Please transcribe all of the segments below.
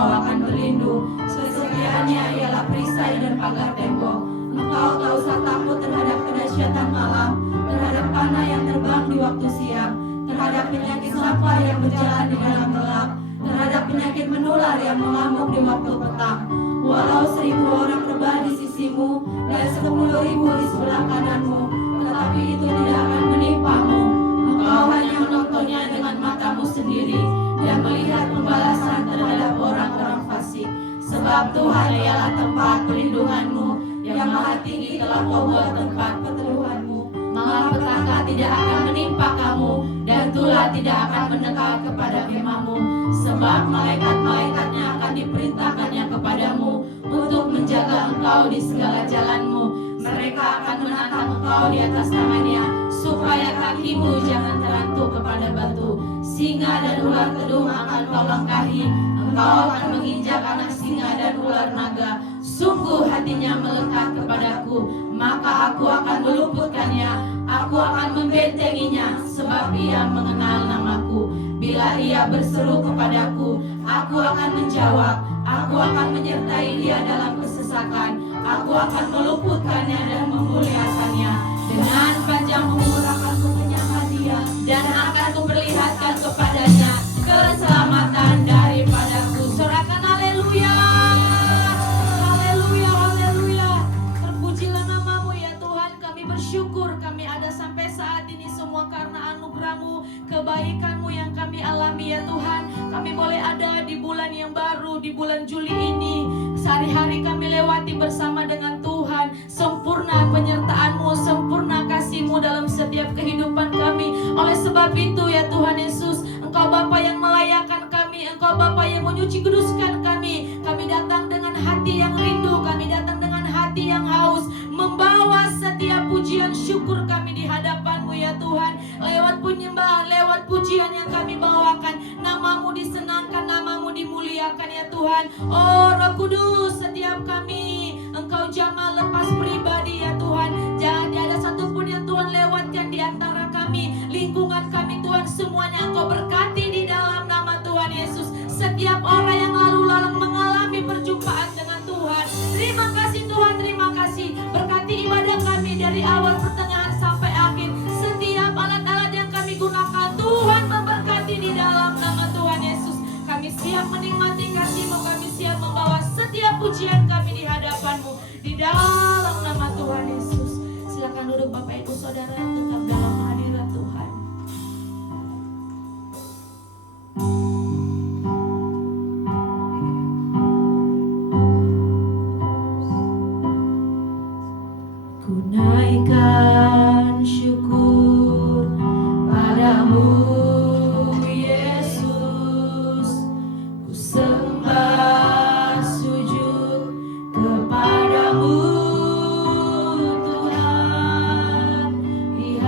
Engkau akan berlindung. Kesetiaannya ialah perisai dan pagar tembok. Engkau tak usah takut terhadap kedahsyatan malam, terhadap panah yang terbang di waktu siang, terhadap penyakit sampah yang berjalan di dalam gelap, terhadap penyakit menular yang mengamuk di waktu petang. Walau 1000 orang rebah di sisimu dan 10.000 di sebelah kananmu, tetapi itu tidak akan menimpamu. Engkau hanya menontonnya dengan matamu sendiri dan melihat pembalasan terhadap orang-orang fasik. Sebab Tuhan ialah tempat perlindunganmu, yang maha tinggi telah kau buat tempat perteduhanmu. Malapetaka tidak akan menimpa kamu, dan tulah tidak akan mendekat kepada kemahmu. Sebab malaikat-malaikatnya akan diperintahkannya kepadamu untuk menjaga engkau di segala jalanmu. Mereka akan menatang engkau di atas tangannya, supaya kakimu jangan terantuk kepada batu. Singa dan ular kedung akan kau langkahi. Engkau akan menginjak anak singa dan ular naga. Sungguh hatinya melekat kepadaku, maka aku akan meluputkannya. Aku akan membentenginya, sebab ia mengenal namaku. Bila ia berseru kepadaku, aku akan menjawab. Aku akan menyertai dia dalam kesesakan. Aku akan meluputkannya dan memuliakannya. Dengan panjang umur akan kukenyangkan dia, dan akan kuperlihatkan kepadanya keselamatan daripadaku. Sorakan haleluya, haleluya, haleluya. Terpujilah namamu ya Tuhan. Kami bersyukur kami ada sampai saat ini semua karena anugerah-Mu, kebaikan-Mu yang kami alami ya Tuhan. Kami boleh ada di bulan yang baru, di bulan Juli ini. Sehari-hari kami lewati bersama dengan Tuhan. Sempurna penyertaan-Mu, sempurna kasih-Mu dalam setiap kehidupan kami. Oleh sebab itu ya Tuhan Yesus, Engkau Bapa yang melayakan kami, Engkau Bapa yang menyuci kuduskan kami. Kami datang dengan hati yang rindu, kami datang dengan hati yang haus, membawa setiap pujian syukur kami di hadapan-Mu ya Tuhan. Lewat penyembahan, lewat pujian yang kami bawakan, nama-Mu disenangkan, nama-Mu dimuliakan ya Tuhan. Oh Roh Kudus, setiap kami Engkau jamah lepas pribadi ya Tuhan. Jangan ada satupun yang Tuhan lewatkan di antara kami, lingkungan kami Tuhan, semuanya Engkau berkati di dalam nama Tuhan Yesus. Setiap orang yang lalu lalang mengalami perjumpaan dengan Tuhan, terima kasih Tuhan, terima kasih. Berkati ibadah kami dari awal, pertengahan sampai akhir. Setiap alat-alat yang kami gunakan, Tuhan memberkati di dalam nama Tuhan Yesus. Kami siap menikmati kasih-Mu, kami siap membawa setiap pujian kami di hadapan-Mu, di dalam nama Tuhan Yesus. Silakan duduk Bapak Ibu Saudara, tetap dalam hadirat Tuhan. Ku naikkan syukur padamu Yesus, ku sembah sujud kepadamu Tuhan, di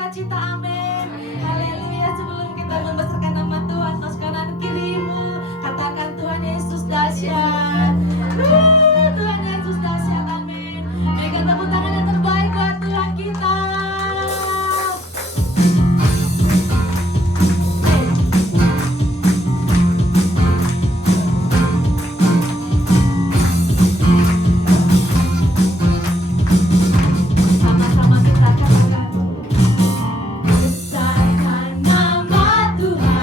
sukacita, amin. Haleluya. Sebelum kita membesarkan nama Tuhan, tos kanan kirimu, katakan Tuhan Yesus dahsyat. Tuhan Yesus dahsyat, amin. Berikan tepuk tangan yang terbaik buat Tuhan kita. Sama-sama kita katakan, besarkan nama Tuhan.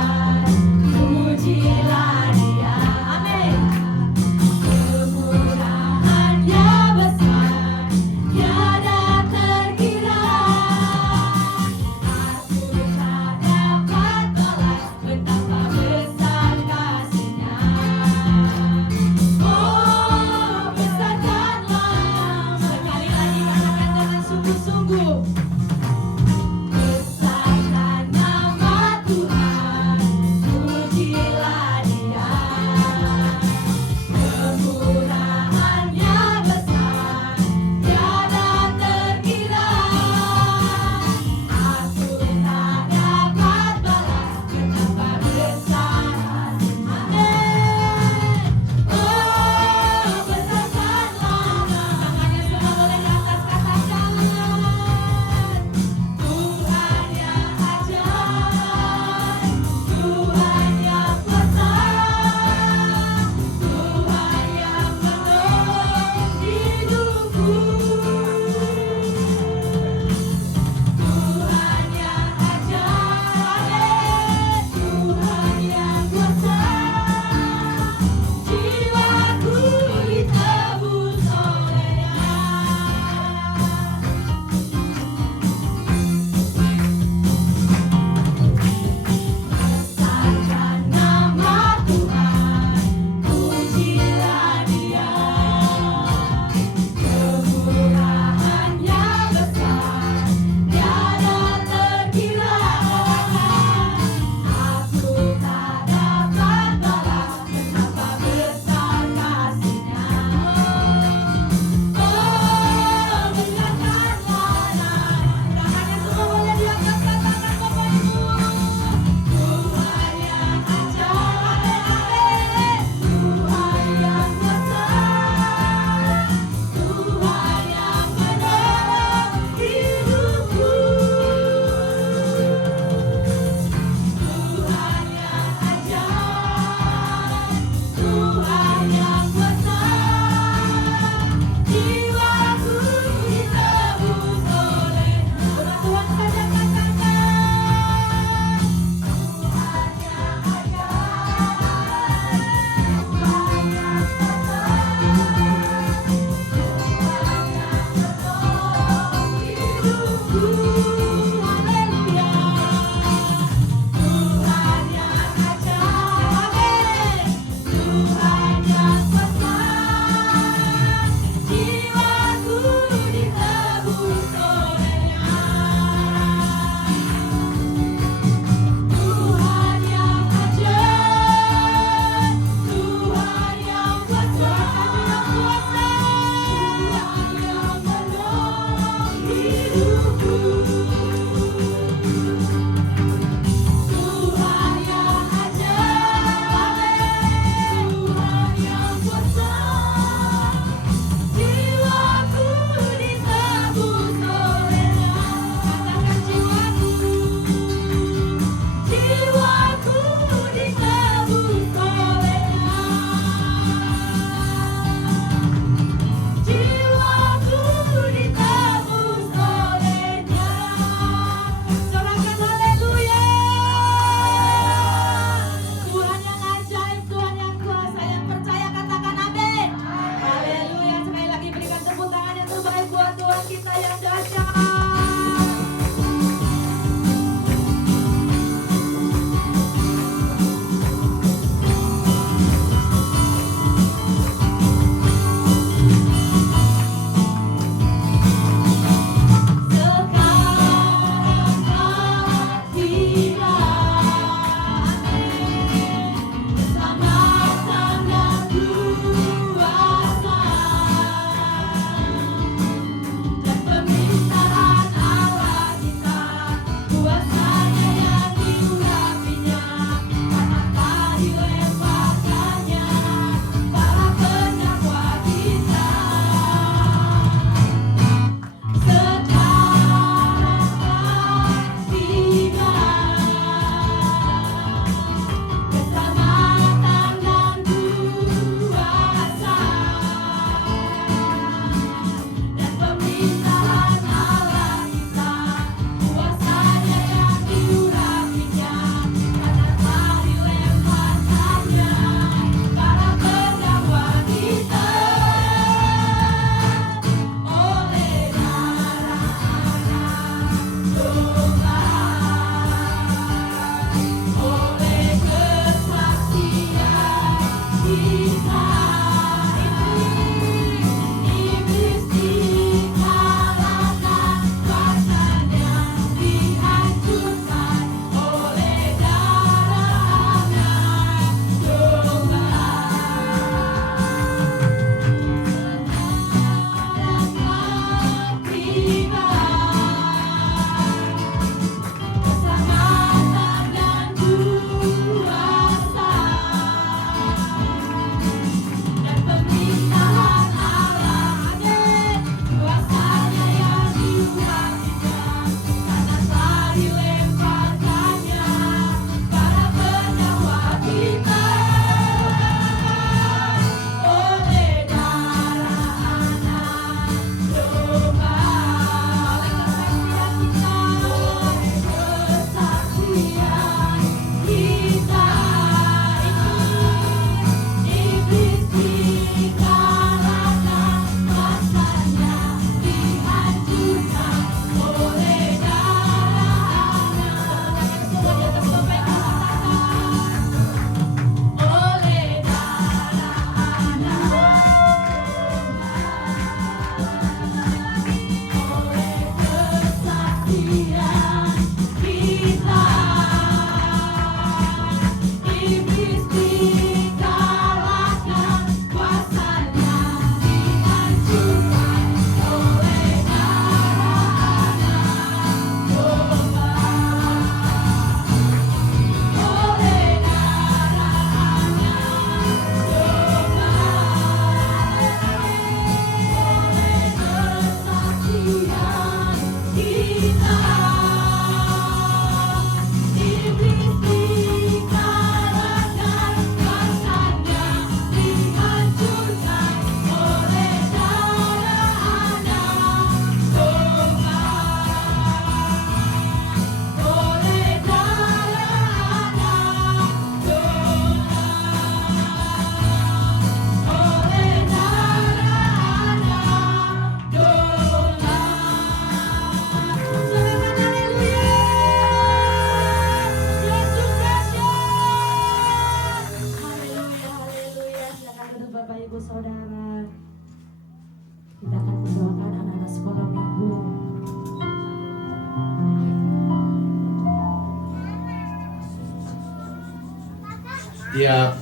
Setiap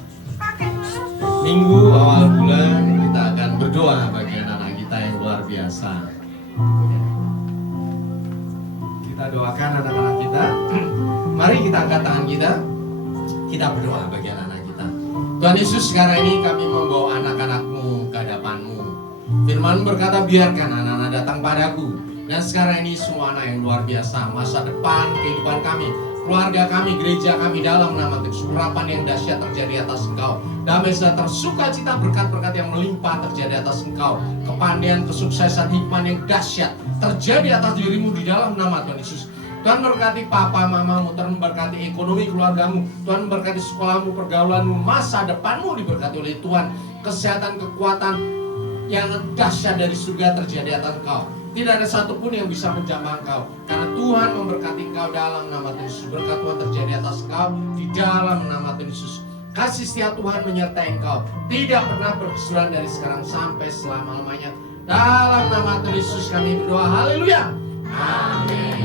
minggu awal bulan kita akan berdoa bagi anak-anak kita yang luar biasa. Kita doakan anak-anak kita. Mari kita angkat tangan kita. Kita berdoa bagi anak-anak kita. Tuhan Yesus, sekarang ini kami membawa anak-anak-Mu ke hadapan-Mu. Firman berkata, biarkan anak-anak datang padaku. Dan sekarang ini semua anak yang luar biasa, masa depan kehidupan kami, keluarga kami, gereja kami, dalam nama Kristus, urapan yang dahsyat terjadi atas Engkau. Damai sejahtera, sukacita, berkat-berkat yang melimpah terjadi atas Engkau. Kepandaian, kesuksesan, hikmat yang dahsyat terjadi atas dirimu di dalam nama Tuhan Yesus. Tuhan berkati papa mamamu, Tuhan berkati ekonomi keluargamu, Tuhan berkati sekolahmu, pergaulanmu, masa depanmu diberkati oleh Tuhan. Kesehatan, kekuatan yang dahsyat dari surga terjadi atas Engkau. Tidak ada satupun yang bisa menjamah Engkau, karena Tuhan memberkati Engkau dalam nama Tuhan Yesus. Berkat Tuhan terjadi atas Engkau di dalam nama Tuhan Yesus. Kasih setia Tuhan menyertai Engkau, tidak pernah berkesudahan dari sekarang sampai selama-lamanya. Dalam nama Tuhan Yesus kami berdoa. Haleluya. Amin.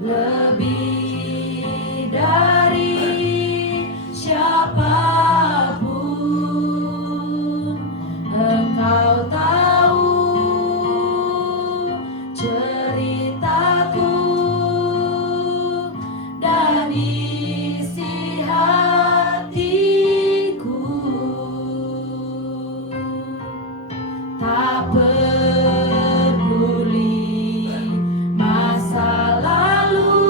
Lebih dari siapapun, Engkau tahu ceritaku dan isi hatiku. Tak peduli masa lalu,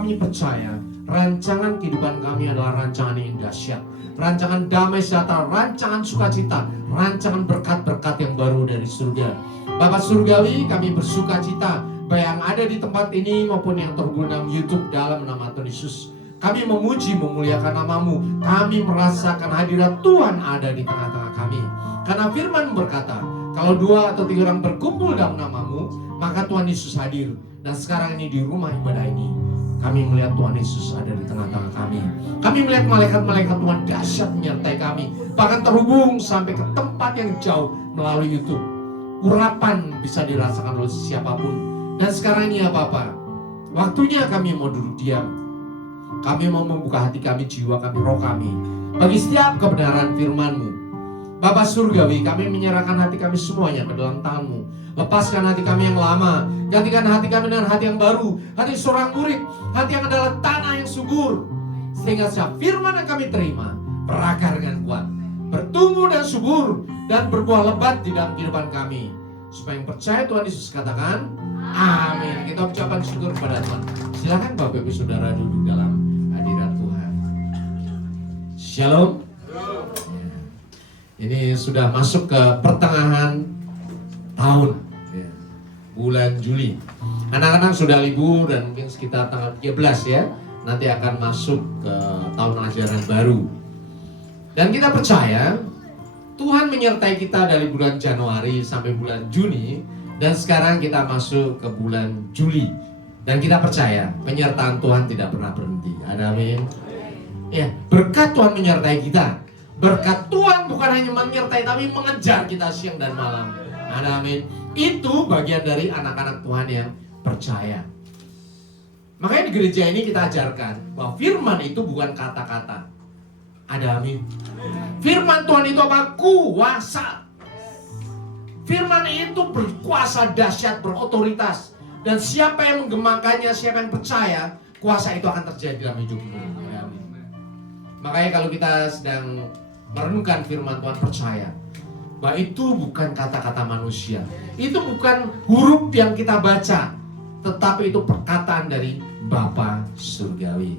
kami percaya rancangan kehidupan kami adalah rancangan yang dahsyat, rancangan damai sejahtera, rancangan sukacita, rancangan berkat-berkat yang baru dari surga. Bapa Surgawi, kami bersuka cita baik yang ada di tempat ini maupun yang terhubung dalam YouTube dalam nama Tuhan Yesus. Kami memuji, memuliakan nama-Mu. Kami merasakan hadirat Tuhan ada di tengah-tengah kami. Karena firman berkata, kalau 2 atau 3 orang berkumpul dalam nama-Mu, maka Tuhan Yesus hadir. Dan sekarang ini di rumah ibadah ini, kami melihat Tuhan Yesus ada di tengah-tengah kami. Kami melihat malaikat-malaikat Tuhan dahsyat menyertai kami. Bahkan terhubung sampai ke tempat yang jauh melalui YouTube. Urapan bisa dirasakan oleh siapapun. Dan sekarang ini ya Bapa, waktunya kami mau duduk diam. Kami mau membuka hati kami, jiwa kami, roh kami bagi setiap kebenaran firman-Mu. Bapa Surgawi, kami menyerahkan hati kami semuanya ke dalam tangan-Mu. Lepaskan hati kami yang lama, gantikan hati kami dengan hati yang baru, hati seorang murid, hati yang adalah tanah yang subur. Sehingga setiap firman yang kami terima berakar dengan kuat, bertumbuh dan subur, dan berbuah lebat di dalam kehidupan kami. Supaya yang percaya Tuhan Yesus katakan, amin. Kita ucapkan syukur kepada Tuhan. Silakan Bapak Ibu Saudara duduk dalam hadirat Tuhan. Shalom. Ini sudah masuk ke pertengahan tahun, bulan Juli. Anak-anak sudah libur dan mungkin sekitar tanggal 13 ya, nanti akan masuk ke tahun ajaran baru. Dan kita percaya Tuhan menyertai kita dari bulan Januari sampai bulan Juni, dan sekarang kita masuk ke bulan Juli. Dan kita percaya penyertaan Tuhan tidak pernah berhenti. Ada amin. Ya, berkat Tuhan menyertai kita. Berkat Tuhan bukan hanya menyertai tapi mengejar kita siang dan malam. Ada amin. Itu bagian dari anak-anak Tuhan yang percaya. Makanya di gereja ini kita ajarkan bahwa firman itu bukan kata-kata. Ada amin. Firman Tuhan itu apa? Kuasa. Firman itu berkuasa dahsyat, berotoritas. Dan siapa yang menggemakannya, siapa yang percaya, kuasa itu akan terjadi dalam hidupmu. Amin. Makanya kalau kita sedang merenungkan firman Tuhan, percaya bahwa itu bukan kata-kata manusia. Itu bukan huruf yang kita baca, tetapi itu perkataan dari Bapa Surgawi.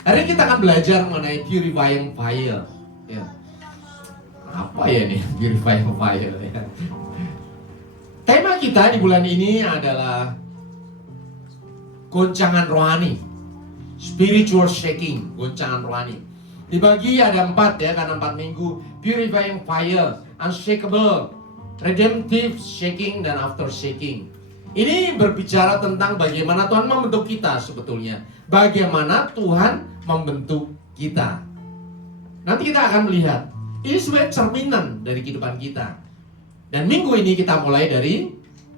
Hari ini kita akan belajar mengenai purifying fire. Ya. Apa ya nih purifying fire? Ya. Tema kita di bulan ini adalah goncangan rohani, spiritual shaking, goncangan rohani. Dibagi ada 4 ya, karena 4 minggu. Purifying fire, unshakable, redemptive shaking, dan after shaking. Ini berbicara tentang bagaimana Tuhan membentuk kita sebetulnya. Bagaimana Tuhan membentuk kita. Nanti kita akan melihat. Ini sebagai cerminan dari kehidupan kita. Dan minggu ini kita mulai dari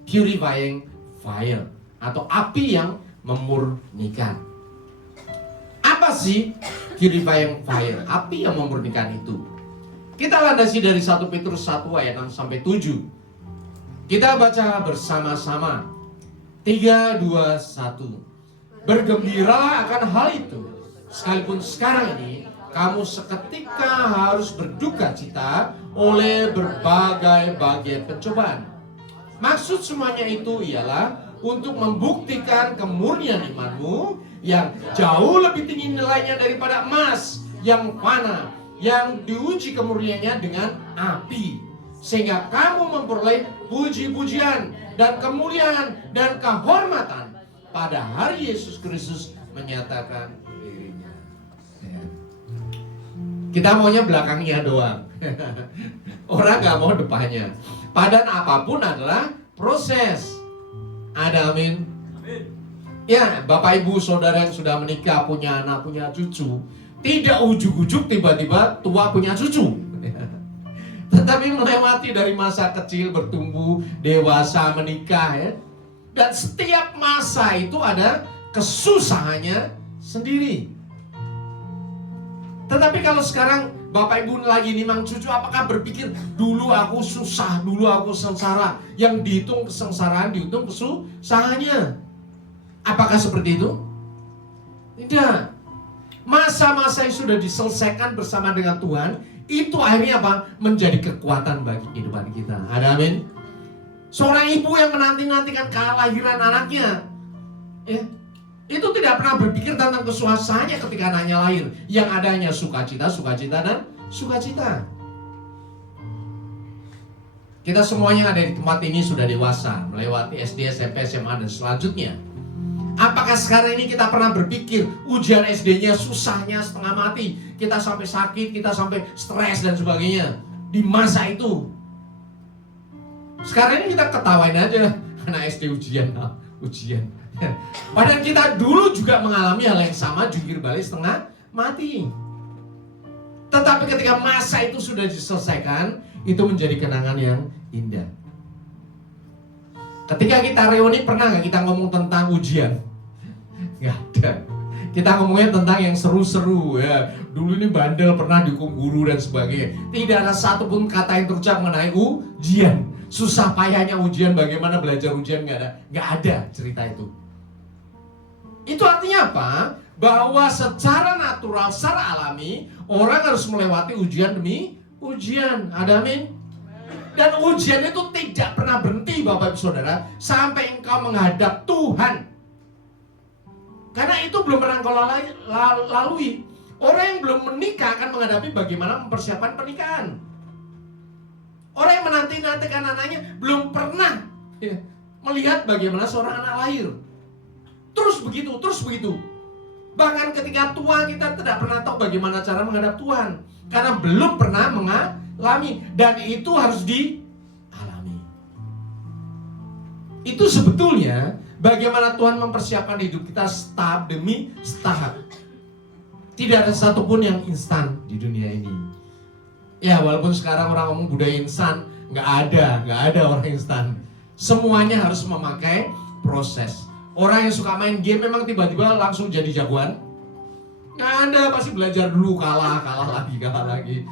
purifying fire, atau api yang memurnikan. Apa sih purifying fire? Api yang memurnikan itu. Kita landasi dari 1 Petrus 1 ayat 6 sampai 7. Kita baca bersama-sama. 3, 2, 1. Bergembiralah akan hal itu, sekalipun sekarang ini kamu seketika harus berduka cita oleh berbagai bagian pencobaan. Maksud semuanya itu ialah untuk membuktikan kemurnian imanmu yang jauh lebih tinggi nilainya daripada emas yang fana, yang diuji kemurniannya dengan api, sehingga kamu memperoleh puji-pujian dan kemuliaan dan kehormatan pada hari Yesus Kristus menyatakan dirinya. Ya. Kita maunya belakangnya doang. Orang gak mau depannya. Padahal apapun adalah proses. Ada amin. Ya, Bapak Ibu Saudara yang sudah menikah, punya anak, punya cucu, tidak ujuk-ujuk tiba-tiba tua punya cucu. Tetapi melewati dari masa kecil, bertumbuh, dewasa, menikah ya. Dan setiap masa itu ada kesusahannya sendiri. Tetapi kalau sekarang Bapak Ibu lagi nimang cucu, apakah berpikir dulu aku susah, dulu aku sengsara, yang dihitung kesengsaraan, dihitung kesusahannya? Apakah seperti itu? Tidak. Masa-masa yang sudah diselesaikan bersama dengan Tuhan, itu akhirnya apa? Menjadi kekuatan bagi kehidupan kita. Ada amin? Seorang ibu yang menanti-nantikan kelahiran anaknya, ya, Itu tidak pernah berpikir tentang kesusahannya ketika anaknya lahir. Yang adanya sukacita, sukacita, dan sukacita. Kita semuanya ada di tempat ini sudah dewasa, melewati SD, SMP, SMA, dan selanjutnya. Apakah sekarang ini kita pernah berpikir ujian SD-nya susahnya setengah mati, kita sampai sakit, kita sampai stres dan sebagainya di masa itu? Sekarang ini kita ketawain aja, anak SD ujian. Padahal kita dulu juga mengalami hal yang sama, jungkir balik setengah mati. Tetapi ketika masa itu sudah diselesaikan, itu menjadi kenangan yang indah. Ketika kita reuni, pernah nggak kita ngomong tentang ujian? Nggak ada. Kita ngomongnya tentang yang seru-seru ya. Dulu ini bandel, pernah dihukum guru dan sebagainya. Tidak ada satupun kata yang terucap mengenai ujian. Susah payahnya ujian, bagaimana belajar ujian, nggak ada cerita itu. Itu artinya apa? Bahwa secara natural, secara alami, orang harus melewati ujian demi ujian. Ada amin? Dan ujian itu tidak pernah berhenti, Bapak Ibu Saudara, sampai engkau menghadap Tuhan. Karena itu belum pernah engkau lalui. Orang yang belum menikah akan menghadapi bagaimana mempersiapkan pernikahan. Orang yang menanti-nantikan anaknya belum pernah melihat bagaimana seorang anak lahir. Terus begitu. Bahkan ketika tua kita tidak pernah tahu bagaimana cara menghadap Tuhan. Karena belum pernah mengalami. Dan itu harus dialami. Itu sebetulnya bagaimana Tuhan mempersiapkan hidup kita tahap demi tahap. Tidak ada satupun yang instan di dunia ini. Ya walaupun sekarang orang ngomong budaya instan, nggak ada orang instan. Semuanya harus memakai proses. Orang yang suka main game memang tiba-tiba langsung jadi jagoan. Nggak ada, pasti belajar dulu, kalah lagi.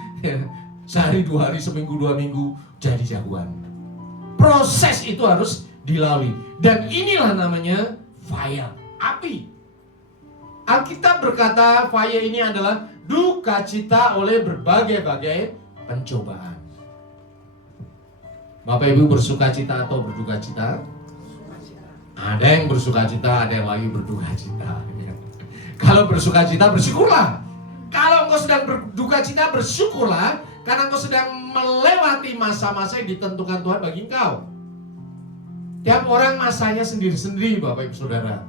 Sehari, 2 hari, seminggu, 2 minggu jadi jagoan. Proses itu harus dilalui. Dan inilah namanya fire, api. Alkitab berkata fire ini adalah duka cita oleh berbagai-bagai pencobaan. Bapak Ibu bersuka cita atau berduka cita? Ada yang bersuka cita, ada yang lagi berduka cita. Kalau bersuka cita, bersyukurlah. Kalau engkau sedang berduka cita, bersyukurlah. Karena engkau sedang melewati masa-masa yang ditentukan Tuhan bagi engkau. Tiap orang masanya sendiri-sendiri, Bapak Ibu Saudara.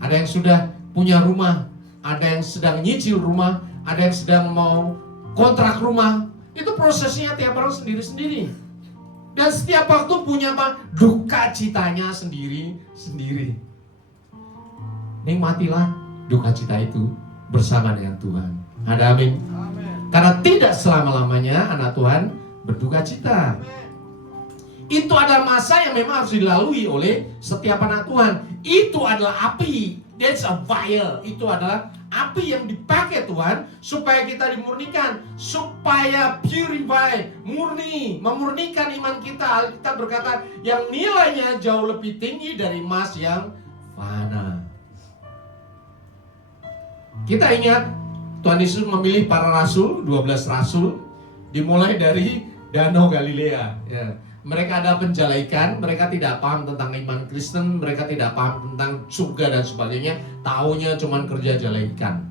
Ada yang sudah punya rumah, ada yang sedang nyicil rumah, ada yang sedang mau kontrak rumah. Itu prosesnya tiap orang sendiri-sendiri. Dan setiap waktu punya apa? Duka citanya sendiri-sendiri. Nikmatilah duka cita itu bersama dengan Tuhan. Ada amin? Karena tidak selama-lamanya anak Tuhan berduka cita. Itu adalah masa yang memang harus dilalui oleh setiap anak Tuhan. Itu adalah api. That's a fire. Itu adalah api yang dipakai Tuhan supaya kita dimurnikan, supaya purify, murni, memurnikan iman kita. Kita berkata yang nilainya jauh lebih tinggi dari emas yang fana. Kita ingat Tuhan Yesus memilih para rasul, 12 rasul, dimulai dari Danau Galilea. Ya. Mereka ada penjala ikan, mereka tidak paham tentang iman Kristen, mereka tidak paham tentang surga dan sebagainya, taunya cuma kerja jala ikan.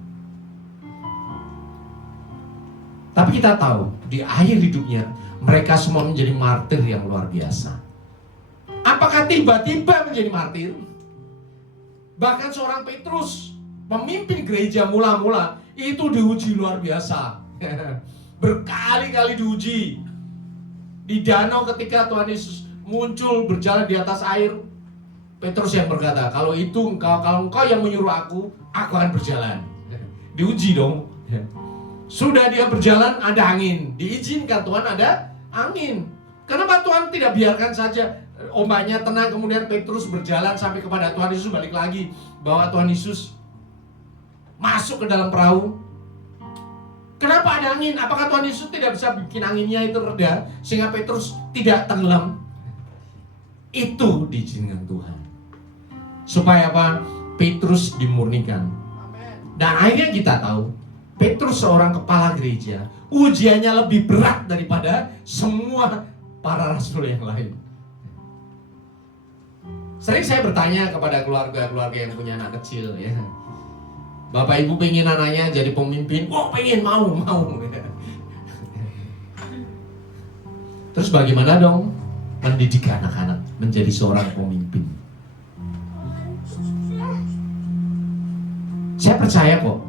Tapi kita tahu, di akhir hidupnya, mereka semua menjadi martir yang luar biasa. Apakah tiba-tiba menjadi martir? Bahkan seorang Petrus, pemimpin gereja mula-mula, itu diuji luar biasa. Berkali-kali diuji. Di danau ketika Tuhan Yesus muncul berjalan di atas air, Petrus yang berkata, kalau engkau yang menyuruh aku akan berjalan. Diuji dong. Sudah dia berjalan, ada angin. Diizinkan Tuhan ada angin. Kenapa Tuhan tidak biarkan saja ombaknya tenang, kemudian Petrus berjalan sampai kepada Tuhan Yesus, balik lagi, bawa Tuhan Yesus masuk ke dalam perahu. Kenapa ada angin? Apakah Tuhan Yesus tidak bisa bikin anginnya itu reda sehingga Petrus tidak tenggelam? Itu diizinkan Tuhan. Supaya apa? Petrus dimurnikan. Dan akhirnya kita tahu, Petrus seorang kepala gereja, ujiannya lebih berat daripada semua para rasul yang lain. Sering saya bertanya kepada keluarga-keluarga yang punya anak kecil ya. Bapak ibu pengen anaknya jadi pemimpin, oh pengen, mau. Terus bagaimana dong mendidik anak-anak menjadi seorang pemimpin? Saya percaya kok,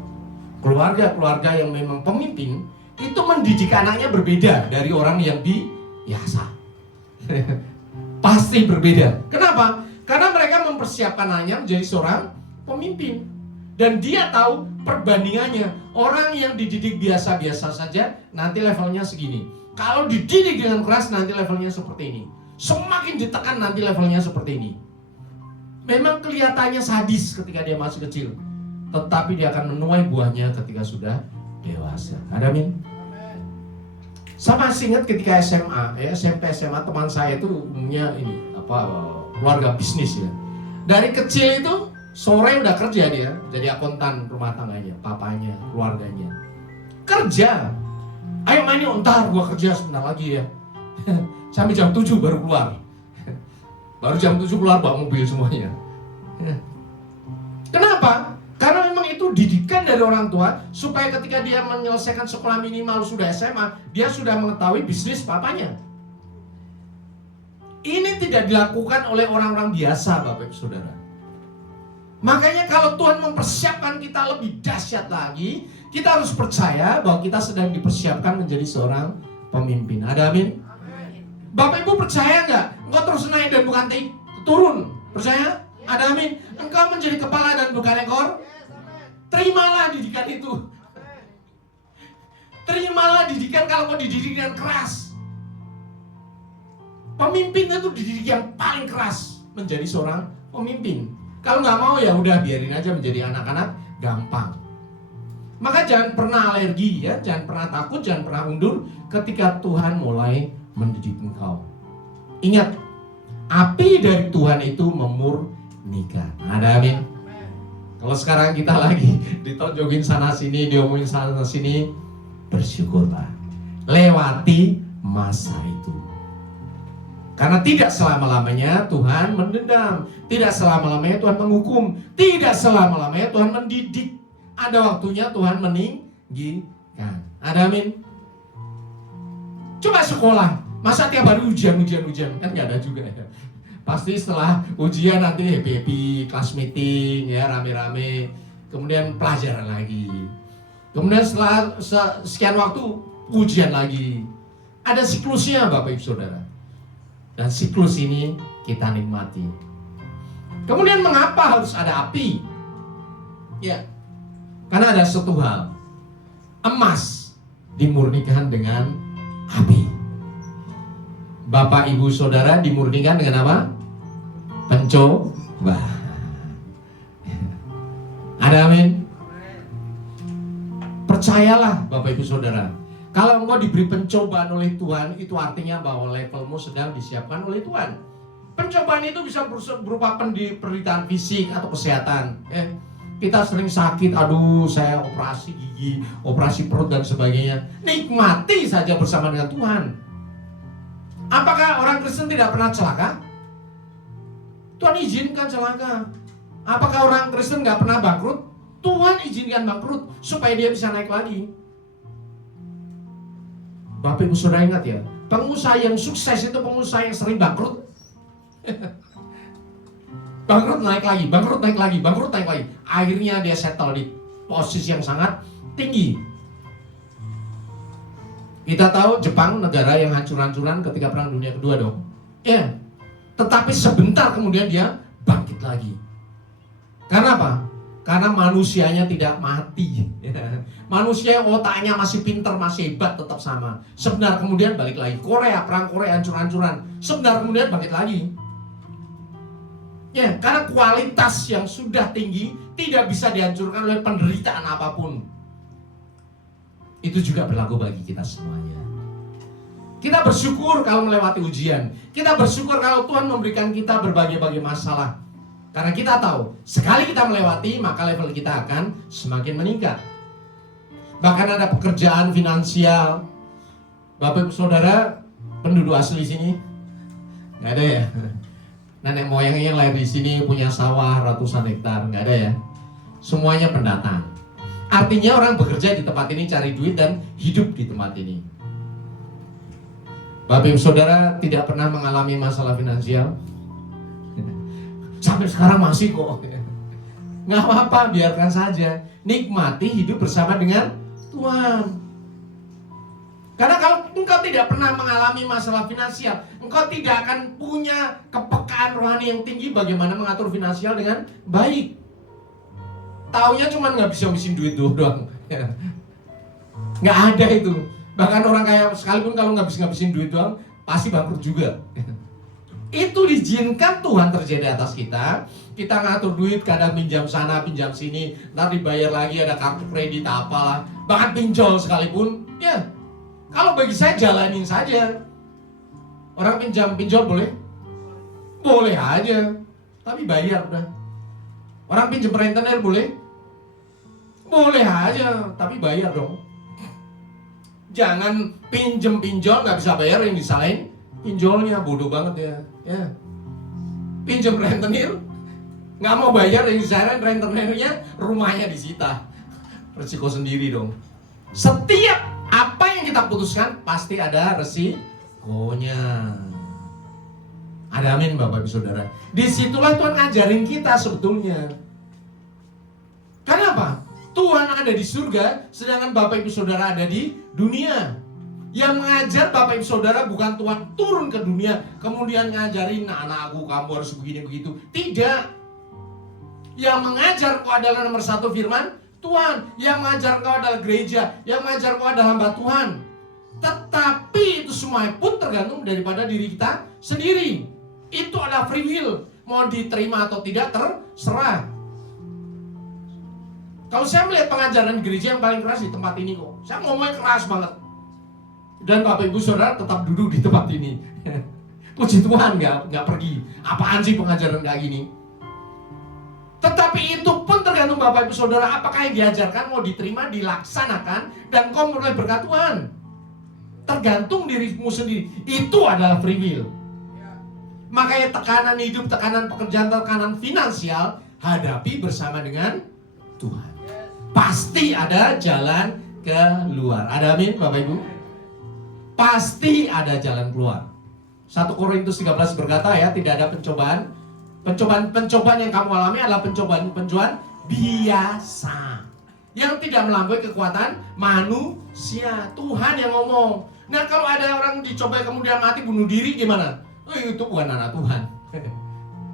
keluarga-keluarga yang memang pemimpin itu mendidik anaknya berbeda dari orang yang biasa. Pasti berbeda. Kenapa? Karena mereka mempersiapkan anaknya menjadi seorang pemimpin. Dan dia tahu perbandingannya. Orang yang dididik biasa-biasa saja nanti levelnya segini. Kalau dididik dengan keras nanti levelnya seperti ini. Semakin ditekan nanti levelnya seperti ini. Memang kelihatannya sadis ketika dia masih kecil, tetapi dia akan menuai buahnya ketika sudah dewasa. Amin. Saya masih ingat ketika SMA, SMP SMA, teman saya itu umumnya keluarga bisnis ya. Dari kecil itu sore udah kerja dia, jadi akuntan rumah tangganya, papanya, keluarganya. Kerja. Ayo main yuk, ntar gua kerja sebentar lagi ya. Sampai jam 7 baru keluar. Baru jam 7 keluar bawa mobil semuanya. Kenapa? Karena memang itu didikan dari orang tua supaya ketika dia menyelesaikan sekolah minimal sudah SMA, dia sudah mengetahui bisnis papanya. Ini tidak dilakukan oleh orang-orang biasa, Bapak Ibu Saudara. Makanya kalau Tuhan mempersiapkan kita lebih dahsyat lagi, kita harus percaya bahwa kita sedang dipersiapkan menjadi seorang pemimpin. Ada amin? Bapak Ibu percaya nggak? Engkau terus naik dan bukan turun. Percaya? Ada amin? Engkau menjadi kepala dan bukan ekor. Terimalah didikan itu. Terimalah didikan kalau kau dididik dengan keras. Pemimpin itu dididik yang paling keras menjadi seorang pemimpin. Kalau nggak mau ya udah biarin aja menjadi anak-anak gampang. Maka jangan pernah alergi ya, jangan pernah takut, jangan pernah undur ketika Tuhan mulai mendidik engkau. Ingat, api dari Tuhan itu memurnikan. Ada amin? Kalau sekarang kita lagi ditonjokin sana sini, diomongin sana sini, bersyukurlah. Lewati masa itu. Karena tidak selama-lamanya Tuhan mendendam, tidak selama-lamanya Tuhan menghukum, tidak selama-lamanya Tuhan mendidik. Ada waktunya Tuhan meninggikan. Ada amin? Coba sekolah, masa tiap hari ujian? Kan nggak ada juga ya. Pasti setelah ujian nanti happy, class meeting ya, rame-rame. Kemudian pelajaran lagi. Kemudian setelah sekian waktu ujian lagi. Ada siklusnya Bapak Ibu Saudara. Dan siklus ini kita nikmati. Kemudian mengapa harus ada api? Ya, karena ada satu hal. Emas dimurnikan dengan api. Bapak Ibu Saudara dimurnikan dengan apa? Pencoba. Ada amin? Percayalah Bapak Ibu Saudara. Kalau engkau diberi pencobaan oleh Tuhan, itu artinya bahwa levelmu sedang disiapkan oleh Tuhan. Pencobaan itu bisa berupa penderitaan fisik atau kesehatan. Kita sering sakit, aduh saya operasi gigi, operasi perut dan sebagainya. Nikmati saja bersama dengan Tuhan. Apakah orang Kristen tidak pernah celaka? Tuhan izinkan celaka. Apakah orang Kristen nggak pernah bangkrut? Tuhan izinkan bangkrut supaya dia bisa naik lagi. Bapak Ibu Saudara ingat ya, pengusaha yang sukses itu pengusaha yang sering bangkrut. Bangkrut naik lagi, bangkrut naik lagi, bangkrut naik lagi. Akhirnya dia settle di posisi yang sangat tinggi. Kita tahu Jepang negara yang hancur-hancuran ketika Perang Dunia Kedua dong. Ya, tetapi sebentar kemudian dia bangkit lagi. Karena apa? Karena manusianya tidak mati. Manusia yang otaknya masih pintar, masih hebat, tetap sama. Sebentar kemudian balik lagi. Korea, perang Korea hancur-hancuran. Sebentar kemudian bangkit lagi. Ya, karena kualitas yang sudah tinggi tidak bisa dihancurkan oleh penderitaan apapun. Itu juga berlaku bagi kita semuanya. Kita bersyukur kalau melewati ujian. Kita bersyukur kalau Tuhan memberikan kita berbagai-bagai masalah. Karena kita tahu, sekali kita melewati, maka level kita akan semakin meningkat. Bahkan ada pekerjaan finansial. Bapak Ibu Saudara, penduduk asli sini? Nggak ada ya? nenek moyangnya lahir di sini, punya sawah ratusan hektar, nggak ada ya. Semuanya pendatang. Artinya orang bekerja di tempat ini cari duit dan hidup di tempat ini. Bapak Ibu Saudara tidak pernah mengalami masalah finansial? Sampai sekarang masih kok. Nggak apa-apa, biarkan saja. Nikmati hidup bersama dengan Tuhan. Karena kalau engkau tidak pernah mengalami masalah finansial, engkau tidak akan punya kepekaan rohani yang tinggi bagaimana mengatur finansial dengan baik. Taunya cuma ngabisin duit doang. Nggak ada itu. Bahkan orang kaya sekalipun kalau ngabisin duit doang, pasti bangkrut juga. Itu diizinkan Tuhan terjadi atas kita. Kita ngatur duit, kadang pinjam sana, pinjam sini, ntar dibayar lagi, ada kartu kredit apalah, bahkan pinjol sekalipun. Ya, kalau bagi saya jalanin saja. Orang pinjol boleh? Boleh aja, tapi bayar udah. Orang pinjam rentenir boleh? Boleh aja, tapi bayar dong. Jangan pinjol nggak bisa bayar yang disalahin pinjolnya, bodoh banget ya. Pinjam rentenir nggak mau bayar yang disalahin rentenirnya, rumahnya disita. Resiko sendiri dong. Setiap apa yang kita putuskan pasti ada resikonya. Ada amin Bapak Ibu Saudara. Disitulah Tuhan ngajarin kita sebetulnya. Kenapa? Tuhan ada di surga, sedangkan Bapak Ibu Saudara ada di dunia. Yang mengajar Bapak Ibu Saudara bukan Tuhan turun ke dunia, kemudian ngajarin, nah anakku kamu harus begini begitu. Tidak. Yang mengajar kau adalah nomor satu firman Tuhan. Yang mengajar kau adalah gereja. Yang mengajar kau adalah hamba Tuhan. Tetapi itu semua pun tergantung daripada diri kita sendiri. Itu adalah free will. Mau diterima atau tidak terserah. Kalau saya melihat pengajaran gereja yang paling keras di tempat ini kok. Saya ngomongnya keras banget. Dan Bapak Ibu Saudara tetap duduk di tempat ini. Puji Tuhan nggak pergi. Apaan sih pengajaran kayak gini? Tetapi itu pun tergantung Bapak Ibu Saudara. Apakah yang diajarkan mau diterima, dilaksanakan, dan kau mulai berkat Tuhan. Tergantung dirimu sendiri. Itu adalah free will. Makanya tekanan hidup, tekanan pekerjaan, tekanan finansial, hadapi bersama dengan Tuhan. Pasti ada jalan keluar. Ada amin Bapak Ibu? Pasti ada jalan keluar. 1 Korintus 13 berkata ya, tidak ada pencobaan. Pencobaan yang kamu alami adalah pencobaan biasa. Yang tidak melampaui kekuatan manusia. Tuhan yang ngomong. Nah kalau ada orang dicoba kemudian mati bunuh diri gimana? Oh, itu bukan anak Tuhan.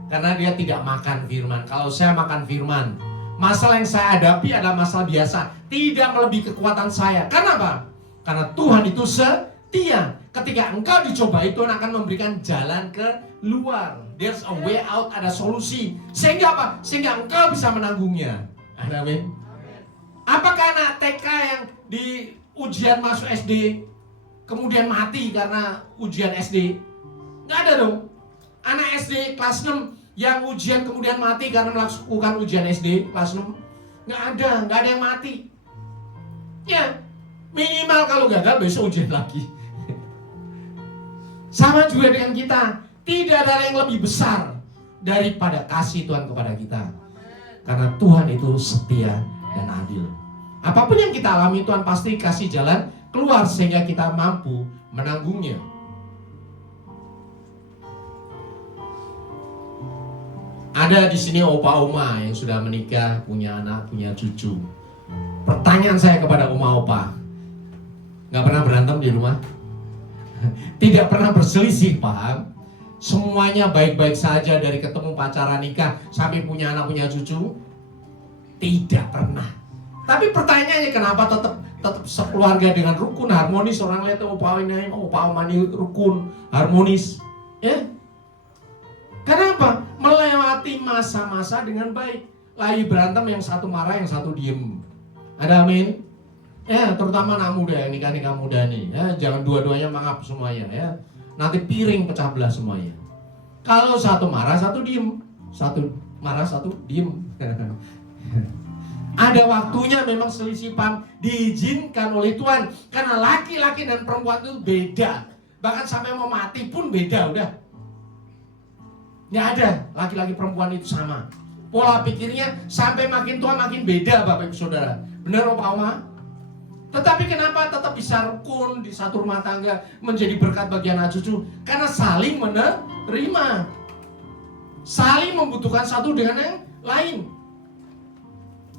Karena dia tidak makan firman. Kalau saya makan firman, masalah yang saya hadapi adalah masalah biasa, tidak melebihi kekuatan saya. Karena apa? Karena Tuhan itu setia. Ketika engkau dicoba, Tuhan akan memberikan jalan keluar. There's a way out, ada solusi. Sehingga apa? Sehingga engkau bisa menanggungnya. Amin. Apakah anak TK yang di ujian masuk SD kemudian mati karena ujian SD? Nggak ada dong. Anak SD kelas 6 yang ujian kemudian mati karena melakukan ujian SD kelas 6, nggak ada yang mati. Ya, minimal kalau gagal besok ujian lagi. Sama juga dengan kita, tidak ada yang lebih besar daripada kasih Tuhan kepada kita. Karena Tuhan itu setia dan adil. Apapun yang kita alami, Tuhan pasti kasih jalan keluar sehingga kita mampu menanggungnya. Ada di sini opa-oma yang sudah menikah, punya anak, punya cucu. Pertanyaan saya kepada oma-opa, nggak pernah berantem di rumah? Tidak pernah berselisih, paham? Semuanya baik-baik saja dari ketemu pacaran nikah sampai punya anak, punya cucu? Tidak pernah. Tapi pertanyaannya kenapa tetap sekeluarga dengan rukun, harmonis? Orang lihat opa-oma ini rukun, harmonis. Ya? Kenapa? Melewati masa-masa dengan baik. Lagi berantem yang satu marah, yang satu diem. Ada amin? Ya, terutama anak muda ya, nikah muda nih. Ya, jangan dua-duanya mangap semuanya ya. Nanti piring pecah belah semuanya. Kalau satu marah, satu diem. Satu marah, satu diem. Ada waktunya memang selisih paham diizinkan oleh Tuhan. Karena laki-laki dan perempuan itu beda. Bahkan sampai mau mati pun beda udah. Nggak ada laki-laki perempuan itu sama. Pola pikirnya sampai makin tua makin beda Bapak Ibu Saudara. Benar Pak Oma? Tetapi kenapa tetap bisa rukun di satu rumah tangga, menjadi berkat bagi anak cucu? Karena saling menerima, saling membutuhkan satu dengan yang lain.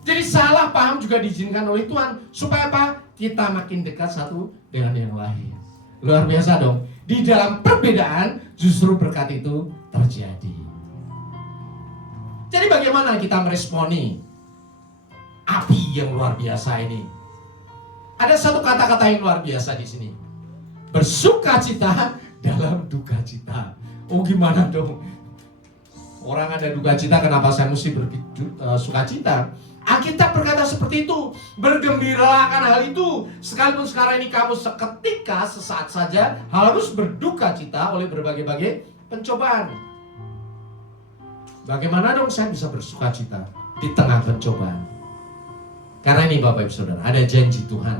Jadi salah paham juga diizinkan oleh Tuhan. Supaya apa? Kita makin dekat satu dengan yang lain. Luar biasa dong. Di dalam perbedaan justru berkat itu terjadi. Jadi bagaimana kita meresponi api yang luar biasa ini? Ada satu kata-kata yang luar biasa di sini. Bersukacita dalam duka cita. Oh gimana dong? Orang ada duka cita, kenapa saya mesti bersukacita? Alkitab berkata seperti itu. Bergembiralah akan hal itu. Sekalipun sekarang ini kamu seketika, sesaat saja harus berduka cita oleh berbagai-bagai pencobaan. Bagaimana dong saya bisa bersukacita di tengah pencobaan? Karena ini Bapak Ibu Saudara, ada janji Tuhan.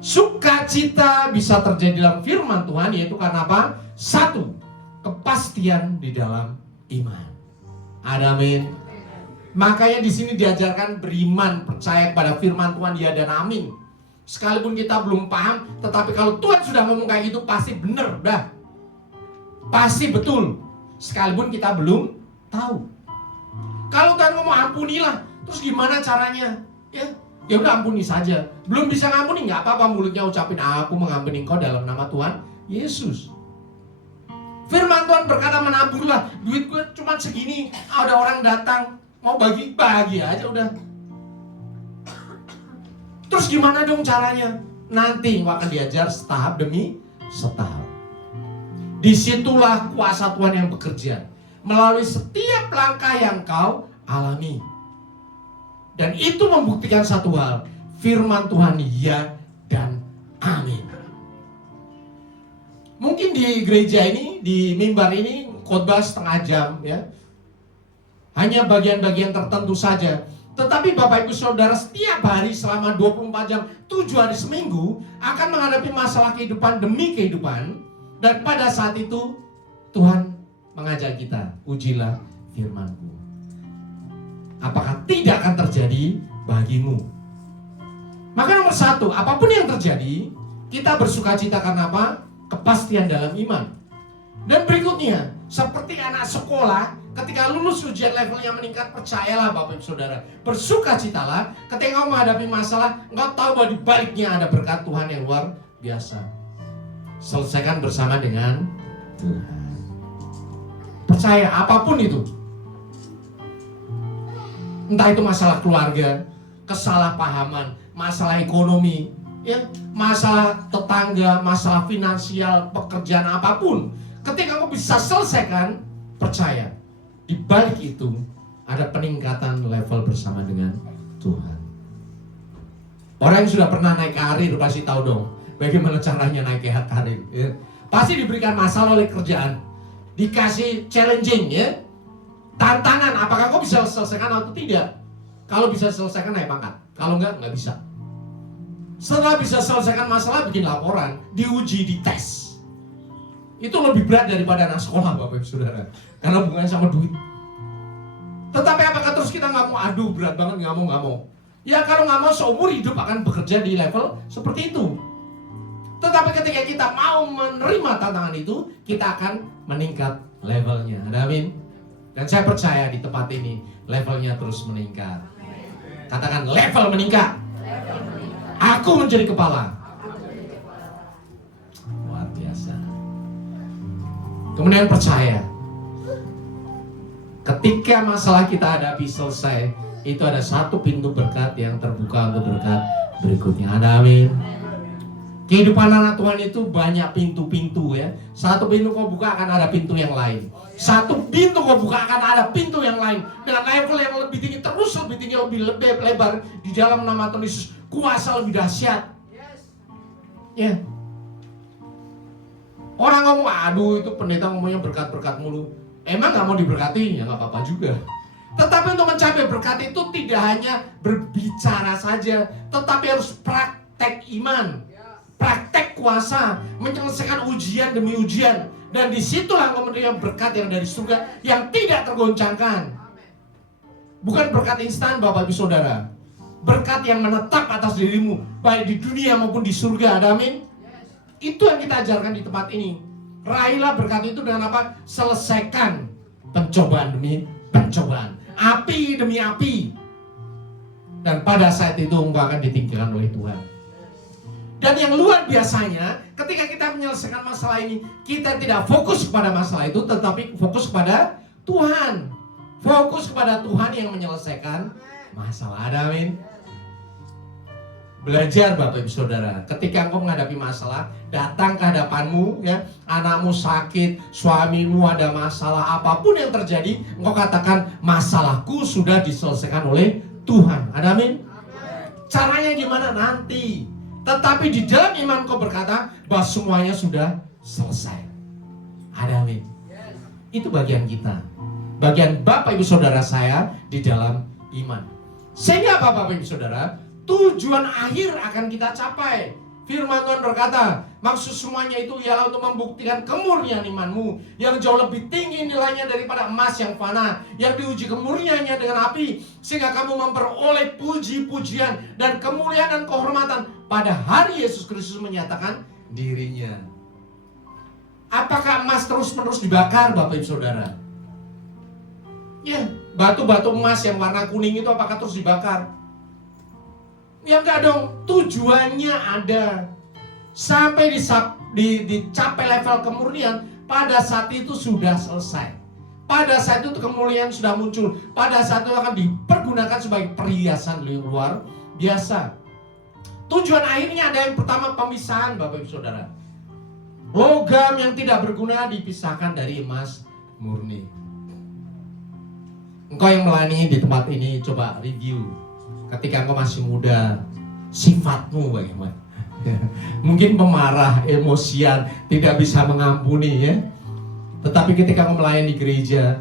Sukacita bisa terjadi dalam firman Tuhan, yaitu karena apa? Satu, kepastian di dalam iman. Amin. Makanya di sini diajarkan beriman, percaya kepada firman Tuhan, ya dan amin. Sekalipun kita belum paham, tetapi kalau Tuhan sudah ngomong kayak gitu, pasti benar, dah. Pasti betul. Sekalipun kita belum tahu. Kalau Tuhan ngomong ampunilah, terus gimana caranya? Ya udah ampuni saja. Belum bisa ngampuni, nggak apa-apa, mulutnya ucapin aku mengampuni engkau dalam nama Tuhan Yesus. Firman Tuhan berkata menaburlah, duit gue cuma segini, ada orang datang mau bagi aja udah. Terus gimana dong caranya? Nanti akan diajar setahap demi setahap. Disitulah kuasa Tuhan yang bekerja melalui setiap langkah yang kau alami. Dan itu membuktikan satu hal, firman Tuhan ya dan amin. Mungkin di gereja ini, di mimbar ini khotbah setengah jam ya. Hanya bagian-bagian tertentu saja. Tetapi Bapak Ibu Saudara setiap hari selama 24 jam, 7 hari seminggu akan menghadapi masalah kehidupan demi kehidupan. Dan pada saat itu Tuhan mengajak kita, ujilah firman-Ku. Apakah tidak akan terjadi bagimu? Maka nomor satu, apapun yang terjadi, kita bersukacita karena apa? Kepastian dalam iman. Dan berikutnya, seperti anak sekolah, ketika lulus ujian levelnya meningkat, percayalah Bapak Ibu Saudara, bersukacitalah ketika engkau menghadapi masalah, engkau tahu bahwa di baliknya ada berkat Tuhan yang luar biasa. Selesaikan bersama dengan Tuhan. Percaya apapun itu. Entah itu masalah keluarga, kesalahpahaman, masalah ekonomi, ya, masalah tetangga, masalah finansial, pekerjaan apapun. Ketika kamu bisa selesaikan, percaya di balik itu ada peningkatan level bersama dengan Tuhan. Orang yang sudah pernah naik karir pasti tahu dong bagaimana caranya naik karir. Ya. Pasti diberikan masalah oleh kerjaan, dikasih challenging ya, tantangan. Apakah kau bisa selesaikan atau tidak? Kalau bisa selesaikan naik pangkat, kalau enggak bisa. Setelah bisa selesaikan masalah, bikin laporan, diuji, dites. Itu lebih berat daripada anak sekolah Bapak Ibu Saudara, karena hubungannya sama duit. Tetapi apakah terus kita nggak mau, aduh berat banget, nggak mau. Ya kalau nggak mau, seumur hidup akan bekerja di level seperti itu. Tetapi ketika kita mau menerima tantangan itu, kita akan meningkat levelnya. Amin. Dan saya percaya di tempat ini levelnya terus meningkat. Katakan level meningkat. Aku menjadi kepala. Luar biasa. Kemudian percaya, ketika masalah kita hadapi selesai, itu ada satu pintu berkat yang terbuka untuk berkat berikutnya. Amin. Kehidupan anak Tuhan itu banyak pintu-pintu ya. Satu pintu kau buka akan ada pintu yang lain. Satu pintu kau buka akan ada pintu yang lain. Dengan level yang lebih tinggi, terus lebih tinggi, lebih lebar. Di dalam nama Tuhan Yesus, kuasa lebih dahsyat. Ya. Orang ngomong, aduh itu pendeta ngomongnya berkat-berkat mulu. Emang gak mau diberkati? Ya gak apa-apa juga. Tetapi untuk mencapai berkat itu tidak hanya berbicara saja, tetapi harus praktek iman. Praktek kuasa, menyelesaikan ujian demi ujian. Dan disitulah engkau menerima berkat yang dari surga yang tidak tergoncangkan. Bukan berkat instan Bapak Ibu Saudara. Berkat yang menetap atas dirimu, baik di dunia maupun di surga. Ada amin? Itu yang kita ajarkan di tempat ini. Raihlah berkat itu dengan apa? Selesaikan pencobaan demi pencobaan, api demi api. Dan pada saat itu engkau akan ditinggalkan oleh Tuhan. Dan yang luar biasanya, ketika kita menyelesaikan masalah ini, kita tidak fokus kepada masalah itu, tetapi fokus kepada Tuhan. Fokus kepada Tuhan yang menyelesaikan masalah. Ada amin? Belajar Bapak Ibu Saudara, ketika engkau menghadapi masalah, datang ke hadapanmu, ya, anakmu sakit, suamimu ada masalah, apapun yang terjadi, engkau katakan, masalahku sudah diselesaikan oleh Tuhan. Ada amin? Caranya gimana? Nanti. Tetapi di dalam iman kau berkata bahwa semuanya sudah selesai. Ada amin? Itu bagian kita. Bagian Bapak Ibu Saudara saya di dalam iman. Sehingga Bapak Ibu Saudara, tujuan akhir akan kita capai. Firman Tuhan berkata, maksud semuanya itu ialah untuk membuktikan kemurnian imanmu yang jauh lebih tinggi nilainya daripada emas yang fana, yang diuji kemurniannya dengan api, sehingga kamu memperoleh puji-pujian dan kemuliaan dan kehormatan pada hari Yesus Kristus menyatakan dirinya. Apakah emas terus-menerus dibakar Bapak Ibu Saudara? Ya, batu-batu emas yang warna kuning itu apakah terus dibakar? Ya enggak dong, tujuannya ada. Sampai dicapai level kemurnian, pada saat itu sudah selesai. Pada saat itu kemuliaan sudah muncul. Pada saat itu akan dipergunakan sebagai perhiasan luar biasa. Tujuan akhirnya ada yang pertama, pemisahan Bapak Ibu Saudara. Logam yang tidak berguna dipisahkan dari emas murni. Engkau yang melayani di tempat ini, coba review. Ketika engkau masih muda, sifatmu bagaimana? Mungkin pemarah, emosian, tidak bisa mengampuni, ya. Tetapi ketika engkau melayani di gereja,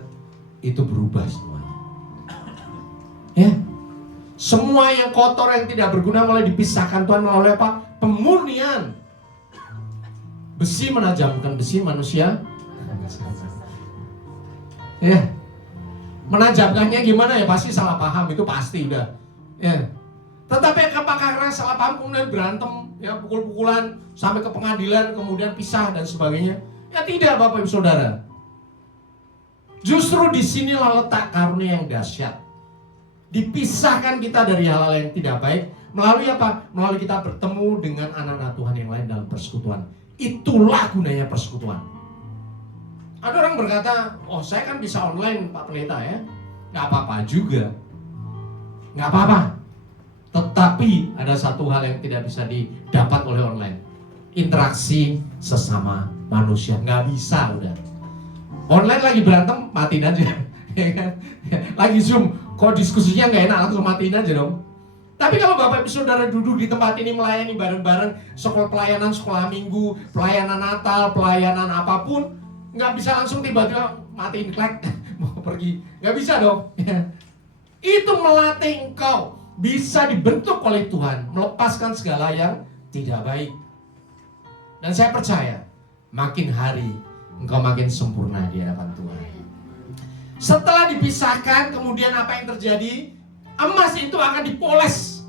itu berubah semuanya. Ya. Semua yang kotor, yang tidak berguna mulai dipisahkan Tuhan melalui apa? Pemurnian. Besi menajamkan besi, manusia. Ya. Menajamkannya gimana ya? Pasti salah paham, itu pasti udah. Ya. Tetapi apakah karena salah paham kemudian berantem, ya, pukul-pukulan sampai ke pengadilan, kemudian pisah dan sebagainya? Ya tidak Bapak Ibu Saudara. Justru disinilah letak karunia yang dahsyat. Dipisahkan kita dari hal-hal yang tidak baik melalui apa? Melalui kita bertemu dengan anak-anak Tuhan yang lain dalam persekutuan. Itulah gunanya persekutuan. Ada orang berkata, oh saya kan bisa online Pak Pendeta ya. Gak apa-apa juga. Gak apa-apa. Tetapi ada satu hal yang tidak bisa didapat oleh online. Interaksi sesama manusia. Gak bisa udah. Online lagi berantem, matiin aja. Lagi Zoom, kok diskusinya gak enak, langsung matiin aja dong. Tapi kalau Bapak Ibu Saudara duduk di tempat ini melayani bareng-bareng, sekolah pelayanan, sekolah minggu, pelayanan Natal, pelayanan apapun, gak bisa langsung tiba-tiba matiin klek, mau pergi. Gak bisa dong. Itu melatih engkau bisa dibentuk oleh Tuhan, melepaskan segala yang tidak baik. Dan saya percaya, makin hari engkau makin sempurna di hadapan Tuhan. Setelah dipisahkan, kemudian apa yang terjadi? Emas itu akan dipoles,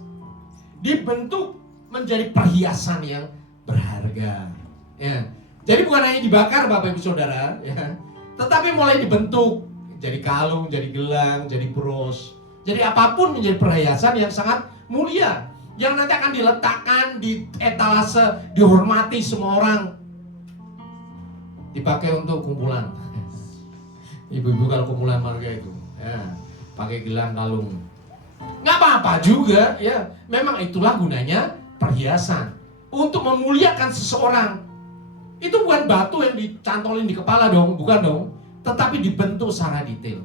dibentuk menjadi perhiasan yang berharga. Ya. Jadi bukan hanya dibakar Bapak Ibu Saudara, ya, tetapi mulai dibentuk jadi kalung, jadi gelang, jadi bros. Jadi apapun menjadi perhiasan yang sangat mulia, yang nanti akan diletakkan di etalase, dihormati semua orang. Dipakai untuk kumpulan. Ibu-ibu kalau kumpulan marga itu, ya, pakai gelang kalung. Nggak apa-apa juga, ya. Memang itulah gunanya perhiasan untuk memuliakan seseorang. Itu bukan batu yang dicantolin di kepala dong, bukan dong. Tetapi dibentuk secara detail.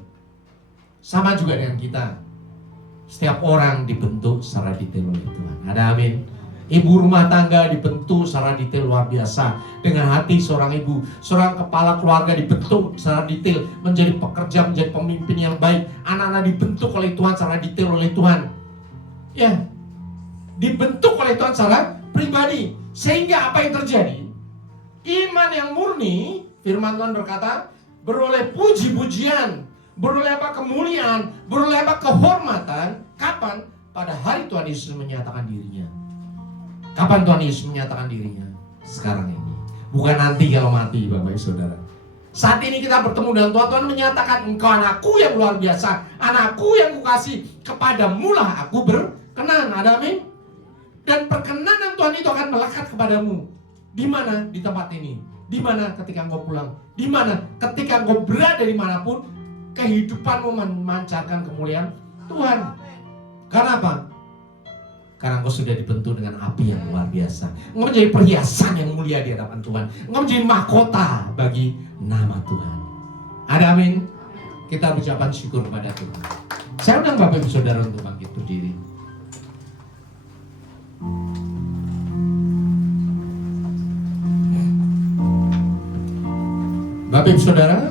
Sama juga dengan kita. Setiap orang dibentuk secara detail oleh Tuhan. Ada amin. Ibu rumah tangga dibentuk secara detail luar biasa. Dengan hati seorang ibu, seorang kepala keluarga dibentuk secara detail menjadi pekerja, menjadi pemimpin yang baik. Anak-anak dibentuk oleh Tuhan secara detail oleh Tuhan. Ya, dibentuk oleh Tuhan secara pribadi. Sehingga apa yang terjadi? Iman yang murni, firman Tuhan berkata, beroleh puji-pujian, beroleh apa? Kemuliaan, beroleh apa? Kehormatan. Kapan? Pada hari Tuhan Yesus menyatakan dirinya. Kapan Tuhan Yesus menyatakan dirinya? Sekarang ini. Bukan nanti kalau mati, Bapak Ibu Saudara. Saat ini kita bertemu dengan Tuhan. Tuhan menyatakan, engkau anakku yang luar biasa, anakku yang kukasih, kepadamulah aku berkenan. Ada amin? Dan perkenanan Tuhan itu akan melekat kepadamu. Di mana? Di tempat ini. Di mana? Ketika engkau pulang. Di mana? Ketika engkau berada dimanapun, kehidupanmu memancarkan kemuliaan Tuhan. Karena apa? Karena engkau sudah dibentuk dengan api yang luar biasa. Engkau menjadi perhiasan yang mulia di hadapan Tuhan. Engkau menjadi mahkota bagi nama Tuhan. Ada amin? Kita ucapkan syukur kepada Tuhan. Saya undang Bapak Ibu Saudara untuk bangkit berdiri. Bapak Ibu Saudara,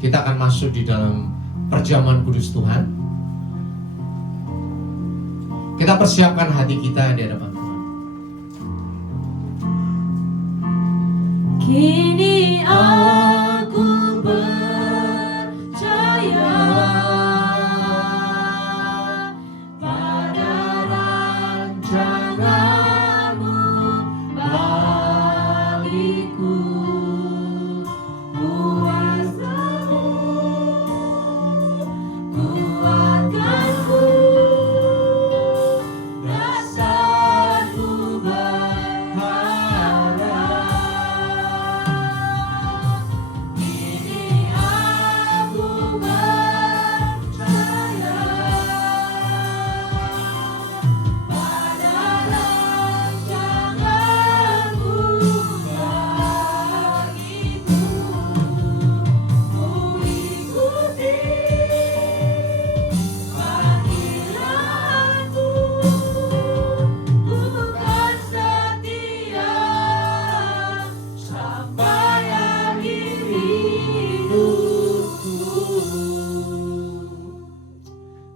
kita akan masuk di dalam perjamuan kudus Tuhan. Kita persiapkan hati kita di hadapan Tuhan. Kini aku percaya pada rancangan-Mu bagiku. Kuasa-Mu kuatkanku, dasarku berharap. Kini aku percaya pada rancangan-Mu bagiku. Ku ikuti panggilan-Mu, ku kan setia sampai akhir hidupku.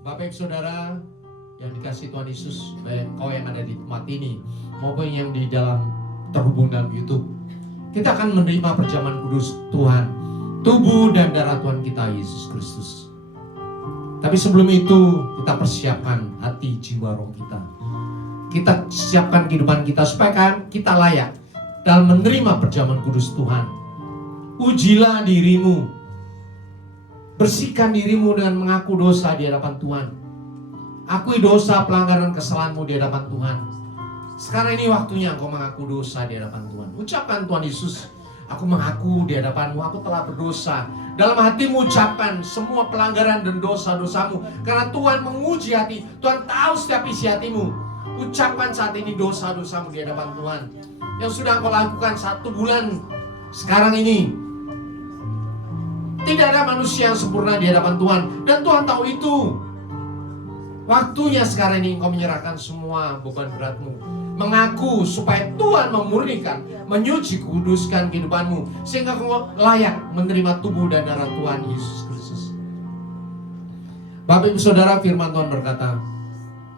Bapak Ibu Saudara yang dikasihi Tuhan Yesus, baik kau yang ada di tempat ini maupun yang di dalam terhubung dalam YouTube, kita akan menerima perjamuan kudus Tuhan, tubuh dan darah Tuhan kita Yesus Kristus. Tapi sebelum itu kita persiapkan hati, jiwa, roh kita. Kita siapkan kehidupan kita supaya kita layak dalam menerima perjamuan kudus Tuhan. Ujilah dirimu, bersihkan dirimu dengan mengaku dosa di hadapan Tuhan. Akui dosa, pelanggaran, kesalahanmu di hadapan Tuhan. Sekarang ini waktunya engkau mengaku dosa di hadapan Tuhan. Ucapkan, Tuhan Yesus, aku mengaku di hadapan-Mu, aku telah berdosa. Dalam hatimu ucapkan semua pelanggaran dan dosa-dosamu. Karena Tuhan menguji hati, Tuhan tahu setiap isi hatimu. Ucapkan saat ini dosa-dosamu di hadapan Tuhan. Yang sudah engkau lakukan 1 bulan sekarang ini. Tidak ada manusia yang sempurna di hadapan Tuhan. Dan Tuhan tahu itu. Waktunya sekarang ini engkau menyerahkan semua beban beratmu. Mengaku supaya Tuhan memurnikan, menyuci, kuduskan kehidupanmu. Sehingga engkau layak menerima tubuh dan darah Tuhan Yesus Kristus. Bapak Ibu Saudara, firman Tuhan berkata,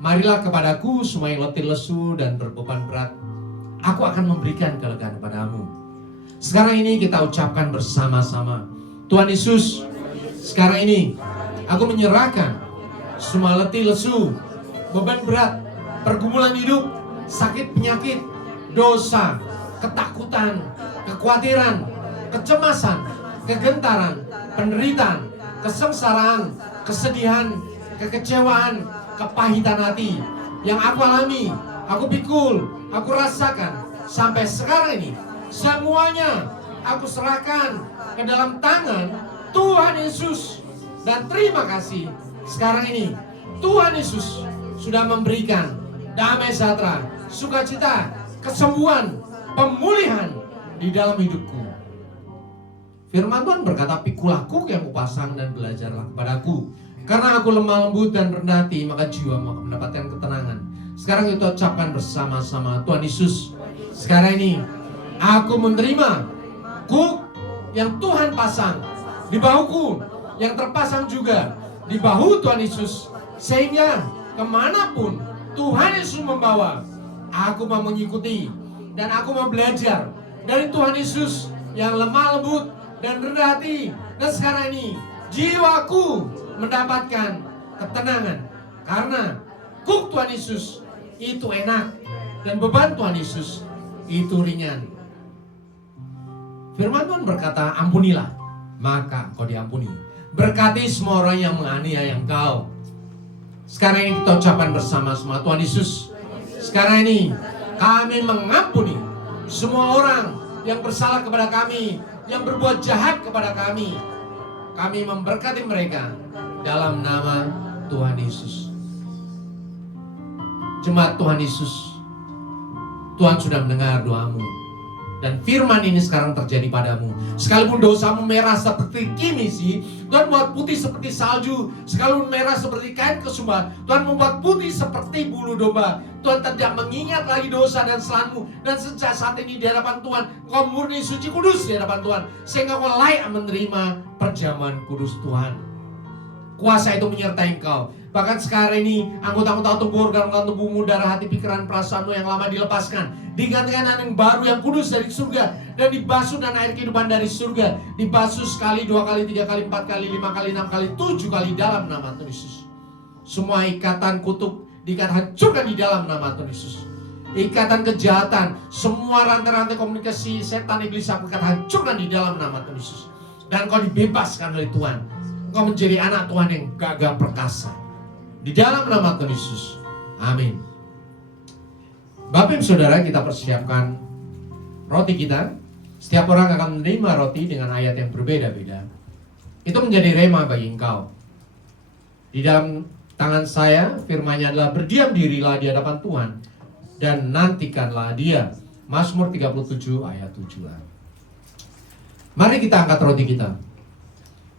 marilah kepadaku semua yang letih lesu dan berbeban berat. Aku akan memberikan kelegaan kepadamu. Sekarang ini kita ucapkan bersama-sama. Tuhan Yesus, sekarang ini aku menyerahkan semua letih lesu, beban berat, pergumulan hidup, sakit penyakit, dosa, ketakutan, kekhawatiran, kecemasan, kegentaran, penderitaan, kesengsaraan, kesedihan, kekecewaan, kepahitan hati yang aku alami, aku pikul, aku rasakan sampai sekarang ini. Semuanya aku serahkan ke dalam tangan Tuhan Yesus. Dan terima kasih, sekarang ini Tuhan Yesus sudah memberikan damai sejahtera, sukacita, kesembuhan, pemulihan di dalam hidupku. Firman Tuhan berkata, pikulah kuk yang kupasang dan belajarlah kepadaku. Karena aku lemah lembut dan rendah hati, maka jiwamu akan mendapatkan ketenangan. Sekarang kita ucapkan bersama-sama, Tuhan Yesus, sekarang ini aku menerima kuk yang Tuhan pasang di bahuku, yang terpasang juga di bahu Tuhan Yesus. Sehingga kemanapun Tuhan Yesus membawa, aku mau mengikuti. Dan aku mau belajar dari Tuhan Yesus yang lemah lembut dan rendah hati. Dan sekarang ini jiwaku mendapatkan ketenangan karena kuk Tuhan Yesus itu enak dan beban Tuhan Yesus itu ringan. Firman Tuhan berkata, ampunilah maka kau diampuni. Berkati semua orang yang menganiaya engkau. Sekarang ini kita ucapkan bersama-sama, Tuhan Yesus, sekarang ini kami mengampuni semua orang yang bersalah kepada kami, yang berbuat jahat kepada kami. Kami memberkati mereka dalam nama Tuhan Yesus. Jemaat Tuhan Yesus, Tuhan sudah mendengar doamu. Dan firman ini sekarang terjadi padamu. Sekalipun dosamu merah seperti kimisi, Tuhan membuat putih seperti salju. Sekalipun merah seperti kain kesumba, Tuhan membuat putih seperti bulu domba. Tuhan tidak mengingat lagi dosa dan kesalahanmu. Dan sejak saat ini di hadapan Tuhan, kau murni, suci, kudus di hadapan Tuhan, sehingga kau layak menerima perjamuan kudus Tuhan. Kuasa itu menyertai engkau. Bahkan sekarang ini anggota-anggota tubuh, organ-organ tubuhmu, darah, hati, pikiran, perasaanmu yang lama dilepaskan, digantikan dengan yang baru yang kudus dari surga, dan dibasuh dan air kehidupan dari surga. Dibasuh sekali, 2 kali, 3 kali, 4 kali, 5 kali, 6 kali, 7 kali dalam nama Tuhan Yesus. Semua ikatan kutuk hancurkan di dalam nama Tuhan Yesus. Ikatan kejahatan, semua rantai-rantai komunikasi setan, iblis, aku hancurkan di dalam nama Tuhan Yesus. Dan kau dibebaskan oleh Tuhan. Kau menjadi anak Tuhan yang gagah perkasa di dalam nama Tuhan Yesus. Amin. Bapak Ibu Saudara, kita persiapkan roti kita. Setiap orang akan menerima roti dengan ayat yang berbeda-beda. Itu menjadi rema bagi engkau. Di dalam tangan saya firman-Nya adalah, berdiam dirilah di hadapan Tuhan dan nantikanlah Dia. Mazmur 37 ayat 7. Mari kita angkat roti kita.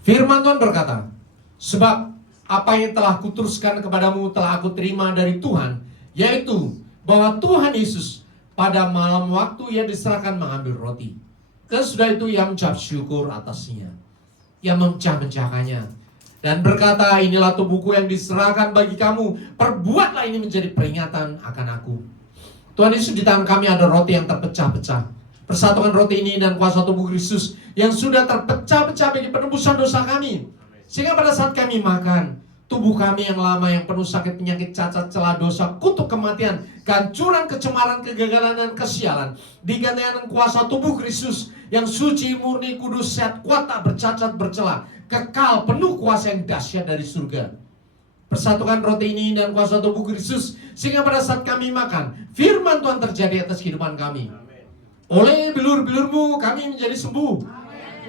Firman Tuhan berkata, sebab apa yang telah kuteruskan kepadamu telah aku terima dari Tuhan, yaitu bahwa Tuhan Yesus pada malam waktu Ia diserahkan mengambil roti, dan sudah itu Ia mengucap syukur atasnya. Ia memecah-mecahkannya dan berkata, inilah tubuhku yang diserahkan bagi kamu, perbuatlah ini menjadi peringatan akan aku. Tuhan Yesus, di tangan kami ada roti yang terpecah-pecah. Persatukan roti ini dan kuasa tubuh Kristus yang sudah terpecah-pecah bagi penebusan dosa kami. Sehingga pada saat kami makan, tubuh kami yang lama yang penuh sakit, penyakit, cacat, celah, dosa, kutuk kematian, kehancuran, kecemaran, kegagalan, dan kesialan, digantikan dengan kuasa tubuh Kristus yang suci, murni, kudus, sehat, kuat, tak bercacat, bercela, kekal, penuh kuasa yang dahsyat dari surga. Persatukan roti ini dan kuasa tubuh Kristus, sehingga pada saat kami makan, firman Tuhan terjadi atas kehidupan kami. Oleh bilur-bilurmu kami menjadi sembuh.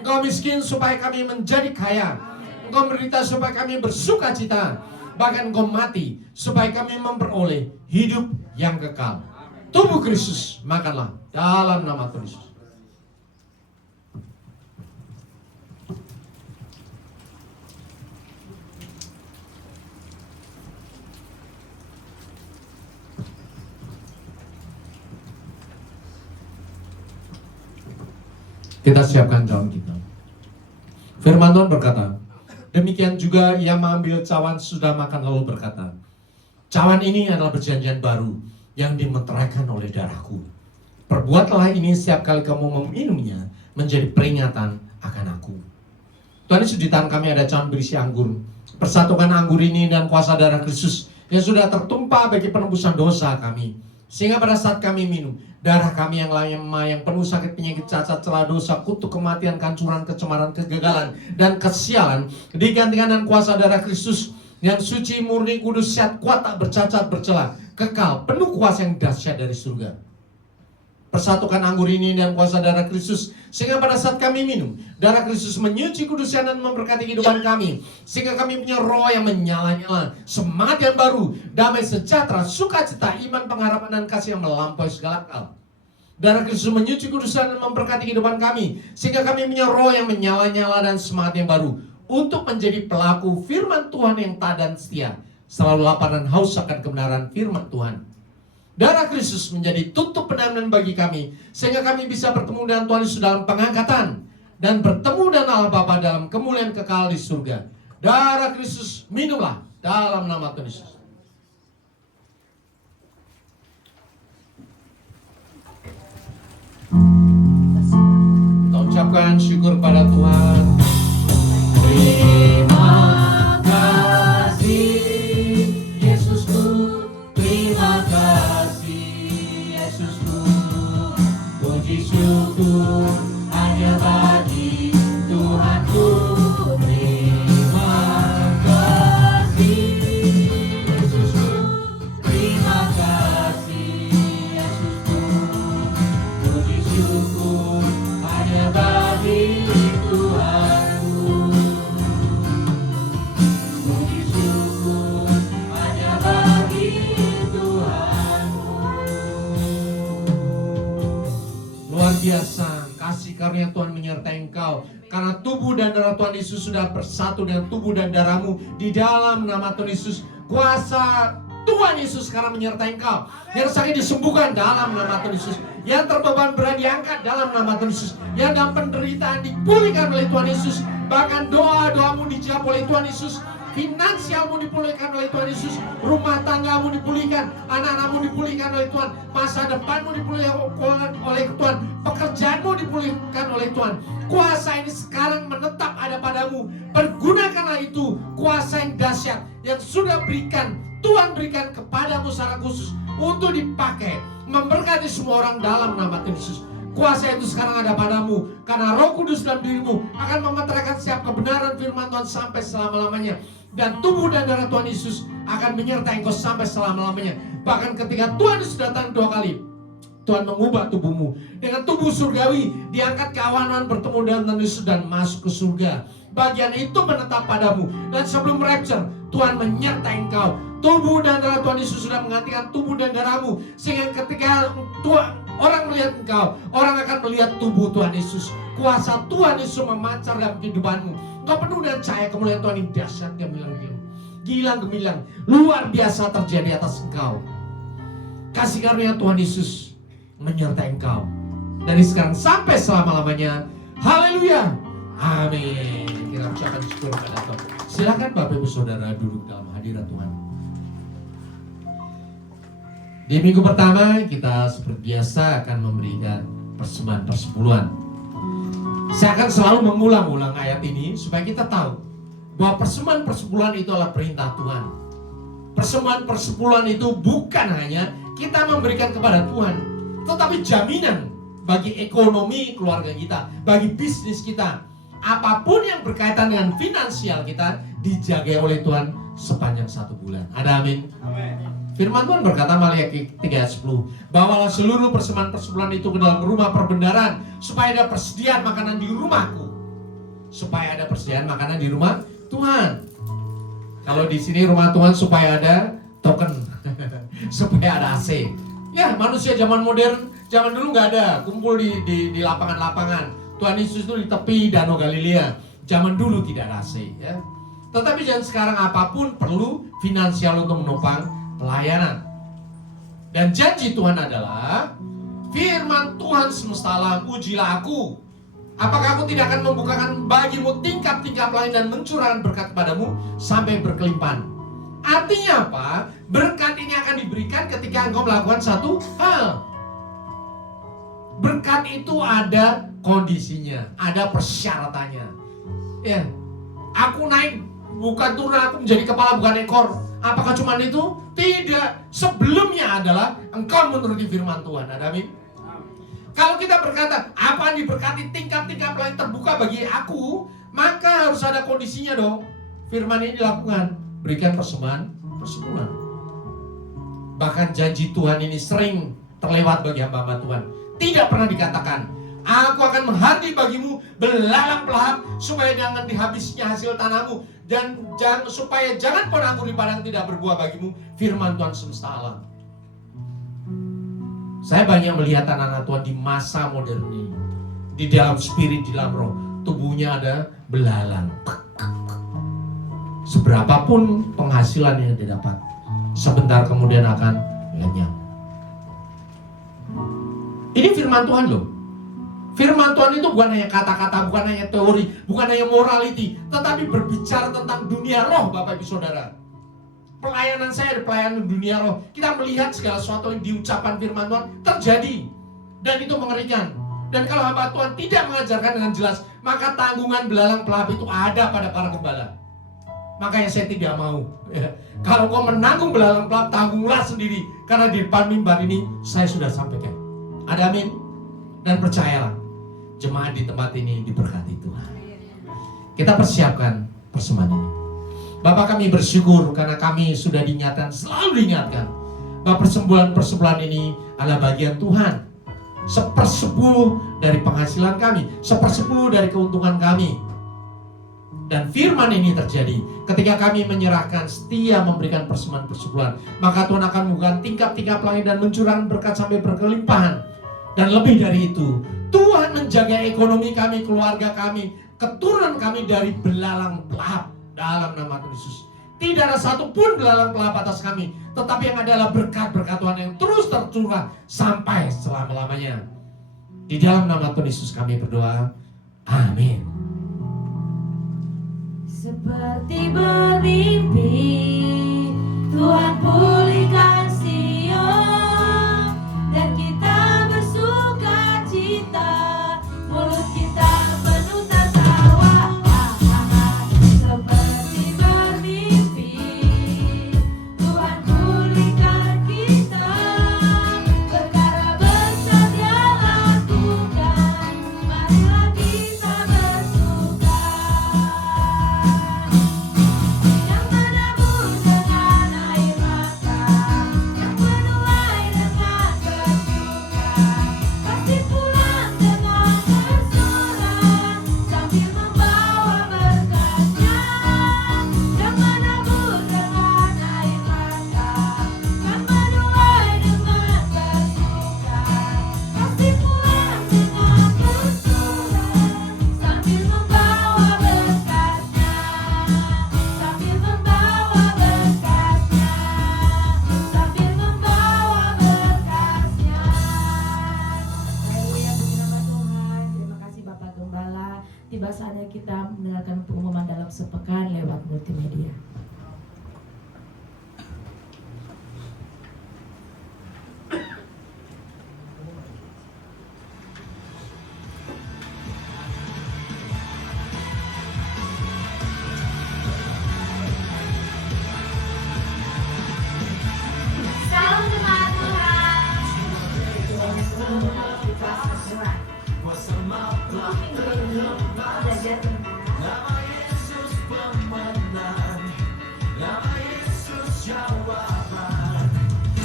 Engkau miskin supaya kami menjadi kaya. Engkau menderita supaya kami bersuka cita. Bahkan engkau mati supaya kami memperoleh hidup yang kekal. Tubuh Kristus, makanlah dalam nama Tuhan Yesus. Kita siapkan cawan kita. Firman Tuhan berkata, demikian juga Ia mengambil cawan sudah makan lalu berkata, cawan ini adalah perjanjian baru yang dimeteraikan oleh darahku. Perbuatlah ini setiap kali kamu meminumnya menjadi peringatan akan aku. Tuhan Yesus, di tangan kami ada cawan berisi anggur. Persatukan anggur ini dan kuasa darah Kristus yang sudah tertumpah bagi penebusan dosa kami. Sehingga pada saat kami minum, darah kami yang lama, yang penuh sakit, penyakit, cacat, celah, dosa, kutuk, kematian, kehancuran, kecemaran, kegagalan, dan kesialan, digantikan dengan kuasa darah Kristus yang suci, murni, kudus, sehat, kuat, tak bercacat, bercela, kekal, penuh kuasa yang dahsyat dari surga. Persatukan anggur ini dan kuasa darah Kristus, sehingga pada saat kami minum, darah Kristus menyuci, kuduskan, dan memberkati kehidupan kami, sehingga kami punya roh yang menyala-nyala, semangat yang baru, damai, sejahtera, sukacita, iman, pengharapan, dan kasih yang melampaui segala akal. Darah Kristus menyuci, kuduskan, dan memberkati kehidupan kami, sehingga kami punya roh yang menyala-nyala dan semangat yang baru, untuk menjadi pelaku firman Tuhan yang taat dan setia, selalu lapar dan haus akan kebenaran firman Tuhan. Darah Kristus menjadi tutup penampilan bagi kami, sehingga kami bisa bertemu dengan Tuhan Yesus dalam pengangkatan, dan bertemu dengan Allah Bapa dalam kemuliaan kekal di surga. Darah Kristus, minumlah dalam nama Tuhan Yesus. ucapkan syukur pada Tuhan. Terima kasih Yesusku, terima kasih Yesusku. Puji syukur hanya bagi Tuhanku. Terima kasih Yesusku, terima kasih Yesusku. Puji syukur hanya bagi Tuhanku. Puji syukur hanya bagi Tuhanku. Luar biasa, kasih karunia Tuhan menyertai engkau. Karena tubuh dan darah Tuhan Yesus sudah bersatu dengan tubuh dan darahmu di dalam nama Tuhan Yesus. Kuasa Tuhan Yesus sekarang menyertai engkau. Yang sakit disembuhkan dalam nama Tuhan Yesus. Yang terbeban berat diangkat dalam nama Tuhan Yesus. Yang dalam penderitaan dipulihkan oleh Tuhan Yesus. Bahkan doa-doamu dijawab oleh Tuhan Yesus. Finansialmu dipulihkan oleh Tuhan Yesus. Rumah tanggamu dipulihkan. Anak-anakmu dipulihkan oleh Tuhan. Masa depanmu dipulihkan oleh Tuhan. Pekerjaanmu dipulihkan oleh Tuhan. Kuasa ini sekarang menetap ada padamu. Pergunakanlah itu. Kuasa yang dahsyat yang sudah Tuhan berikan kepadamu secara khusus untuk dipakai memberkati semua orang dalam nama Tuhan Yesus. Kuasa itu sekarang ada padamu karena Roh Kudus dalam dirimu akan memeteraikan setiap kebenaran firman Tuhan sampai selama-lamanya. Dan tubuh dan darah Tuhan Yesus akan menyertai engkau sampai selama-lamanya. Bahkan ketika Tuhan Yesus datang 2 kali, Tuhan mengubah tubuhmu dengan tubuh surgawi, diangkat ke awan-awan bertemu dengan Tuhan Yesus dan masuk ke surga. Bagian itu menetap padamu. Dan sebelum rapture, Tuhan menyertai engkau. Tubuh dan darah Tuhan Yesus sudah menggantikan tubuh dan darahmu. Sehingga ketika orang melihat engkau, orang akan melihat tubuh Tuhan Yesus. Kuasa Tuhan Yesus memancar dalam kehidupanmu. Engkau penuh dengan cahaya kemuliaan Tuhan yang dahsyat, gemilang, luar biasa terjadi atas engkau. Kasih karunia Tuhan Yesus menyertai engkau dari sekarang sampai selama-lamanya. Haleluya, amin. Kita ucapkan syukur kepada Tuhan. Silakan Bapak Ibu Saudara duduk dalam hadirat Tuhan. Di minggu pertama kita seperti biasa akan memberikan persembahan persepuluhan. Saya akan selalu mengulang-ulang ayat ini supaya kita tahu bahwa persembahan persepuluhan itu adalah perintah Tuhan. Persembahan persepuluhan itu bukan hanya kita memberikan kepada Tuhan, tetapi jaminan bagi ekonomi keluarga kita, bagi bisnis kita. Apapun yang berkaitan dengan finansial kita dijaga oleh Tuhan sepanjang 1 bulan. Ada amin? Firman Tuhan berkata Maliaki 3:10, bawalah seluruh persembahan persepuluhan itu ke dalam rumah perbendaharaan supaya ada persediaan makanan di rumahku. Supaya ada persediaan makanan di rumah Tuhan. Kalau di sini rumah Tuhan supaya ada token, supaya ada AC. Ya, manusia zaman modern, zaman dulu nggak ada, kumpul di lapangan-lapangan. Tuhan Yesus itu di tepi Danau Galilea. Zaman dulu tidak ada AC, ya. Tetapi jangan sekarang apapun perlu finansial untuk menopang pelayanan. Dan janji Tuhan adalah firman Tuhan semesta alam, ujilah aku. Apakah aku tidak akan membukakan bagimu tingkap-tingkap lain dan mencurahkan berkat kepadamu sampai berkelimpahan. Artinya apa? Berkat ini akan diberikan ketika engkau melakukan satu hal. Berkat itu ada kondisinya, ada persyaratannya. Ya, aku naik bukan turun, aku menjadi kepala bukan ekor. Apakah cuma itu? Tidak. Sebelumnya adalah engkau menuruti firman Tuhan. Ada amin? Kalau kita berkata, apa yang diberkati tingkap-tingkap lain terbuka bagi aku, maka harus ada kondisinya dong. Firman ini dilakukan. Berikan persembahan persepuluhan. Bahkan janji Tuhan ini sering terlewat bagi hamba-hamba Tuhan. Tidak pernah dikatakan, aku akan menghardi bagimu belalang pelahap supaya jangan dihabisnya hasil tanahmu, dan supaya jangan pun anggur di padang tidak berbuah bagimu. Firman Tuhan semesta alam. Saya banyak melihat anak-anak Tuhan di masa modern ini, di dalam spirit, di dalam roh, tubuhnya ada belalang. Seberapapun penghasilan yang didapat, sebentar kemudian akan lenyap. Ini firman Tuhan loh. Firman Tuhan itu bukan hanya kata-kata, bukan hanya teori, bukan hanya morality, tetapi berbicara tentang dunia roh, Bapak Ibu Saudara. Pelayanan saya di pelayanan dunia roh, kita melihat segala sesuatu yang diucapkan firman Tuhan terjadi, dan itu mengerikan. Dan kalau hamba Tuhan tidak mengajarkan dengan jelas, maka tanggungan belalang pelahap itu ada pada para gembala. Makanya saya tidak mau. Kalau kau menanggung belalang pelahap, tanggunglah sendiri. Karena di depan mimbar ini saya sudah sampaikan. Ada amin? Dan percayalah, jemaat di tempat ini diberkati Tuhan. Kita persiapkan persembahan ini. Bapak, kami bersyukur karena kami sudah diingatkan, selalu diingatkan, bahwa persembuluhan ini adalah bagian Tuhan. 1/10 dari penghasilan kami, 1/10 dari keuntungan kami. Dan firman ini terjadi ketika kami menyerahkan, setia memberikan persembahan persepuluhan, maka Tuhan akan membuka tingkap-tingkap langit dan mencurahkan berkat sampai berkelimpahan. Dan lebih dari itu, Tuhan menjaga ekonomi kami, keluarga kami, keturunan kami dari belalang pelahap dalam nama Tuhan Yesus. Tidak ada satupun belalang pelahap atas kami, tetapi yang adalah berkat-berkat Tuhan yang terus tercurah sampai selama-lamanya. Di dalam nama Tuhan Yesus kami berdoa. Amin. Seperti bermimpi, Tuhan pulihkan Sion, dan kita bersuka cita, mulut kita penuh tertawa. Seperti bermimpi, Tuhan pulihkan kita, perkara besar Dia lakukan, marilah kita bersuka. Yang menabur dengan air mata, yang menuai dengan bersuka, pasti pulang dengan tersorak sambil membawa berkatnya. Yang menabur dengan air mata, yang menuai dengan bersuka, pasti pulang dengan tersorak sambil membawa berkatnya. Sambil membawa berkatnya, sambil membawa berkatnya. Haleluya, puji nama Tuhan. Terima kasih Bapak Gembala. Tiba saatnya kita mendengarkan pengumuman dalam sepekan lewat multimedia. Salam jemaat Tuhan.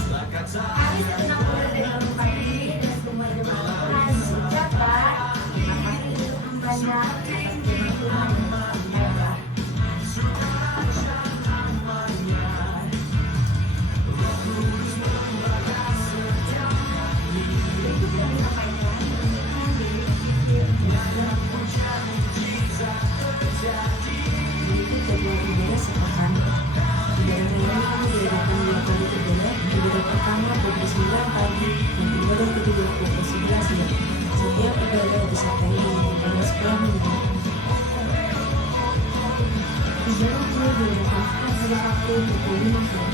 Belajar Kami senang berada di tempat ini dan semua jemaat Tuhan mengucapkan terima kasih banyak atas firman Tuhan yang disampaikan. Berikut yang disampaikan mengenai diri sisir dan berikut jadwal ibadah sepekan. Ibadah hari ini diadakan 2 kali ibadah. Ibadah pertama pukul 9 pagi dan ibadah kedua pukul 11 siang. Setiap ibadah disertai dengan ibadah sekolah minggu. Ibadah kedua diadakan setiap hari Sabtu pukul 5 siang.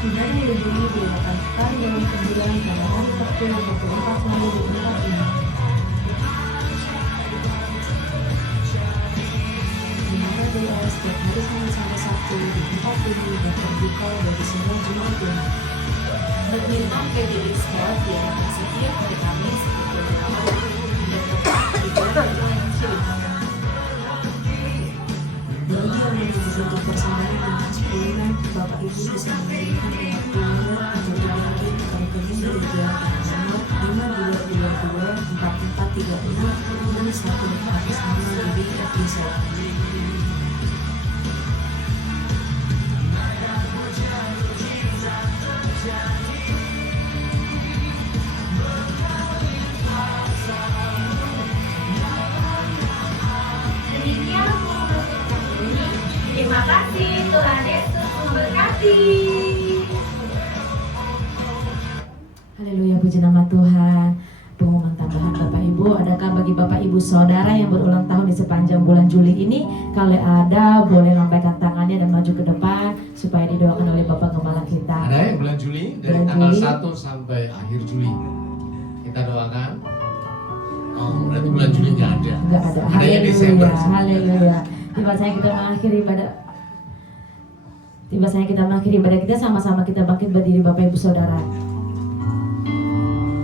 Ibadah libur diadakan sekali dalam sebulan pada hari Sabtu 24 Mei 2024 ini. Ibadah doa setiap hari Senin sampai Sabtu di tempat ini dan terbuka bagi semua jemaat Tuhan. Badminton PBB Sport diadakan setiap hari Kamis pukul 5 pagi dan tepat di Jalan Raya Cilik. Bagi yang menunggu bentuk persembahan dengan 10 Bapak Ibu bisa mengirimkan lewat email atau banking atau rekening gereja nomor 52224436 dan 1406 DBFDZ. Demikian pengumuman ini. Terima kasih, Tuhan Yesus memberkati. Haleluya, puji nama Tuhan. Pengumuman tambahan Bapak Ibu, adakah bagi Bapak Ibu Saudara yang berulang tahun di sepanjang bulan Juli ini? Kalau ada, boleh lambaikan tangannya dan maju ke depan supaya didoakan oleh Bapak Gembala kita. Ada yang bulan Juli dari Bulan tanggal Juli. 1 sampai akhir Juli. Kita doakan. Oh, berarti bulan Juli nggak ada. Nggak ada. Adanya Desember. Haleluya. Tiba saatnya kita mengakhiri ibadah kita, sama-sama kita bangkit berdiri Bapak Ibu Saudara.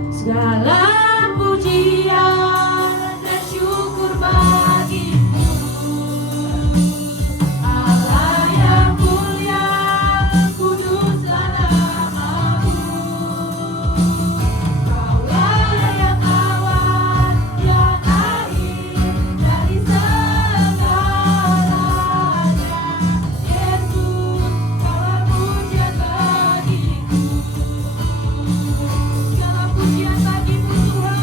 Segala pujian dan syukur bagimu, Allah yang mulia, kuduslah namamu. Kaulah yang awal, yang akhir dari segalanya. Yesus, kaulah pujian bagiku. Segala pujian bagimu Tuhan.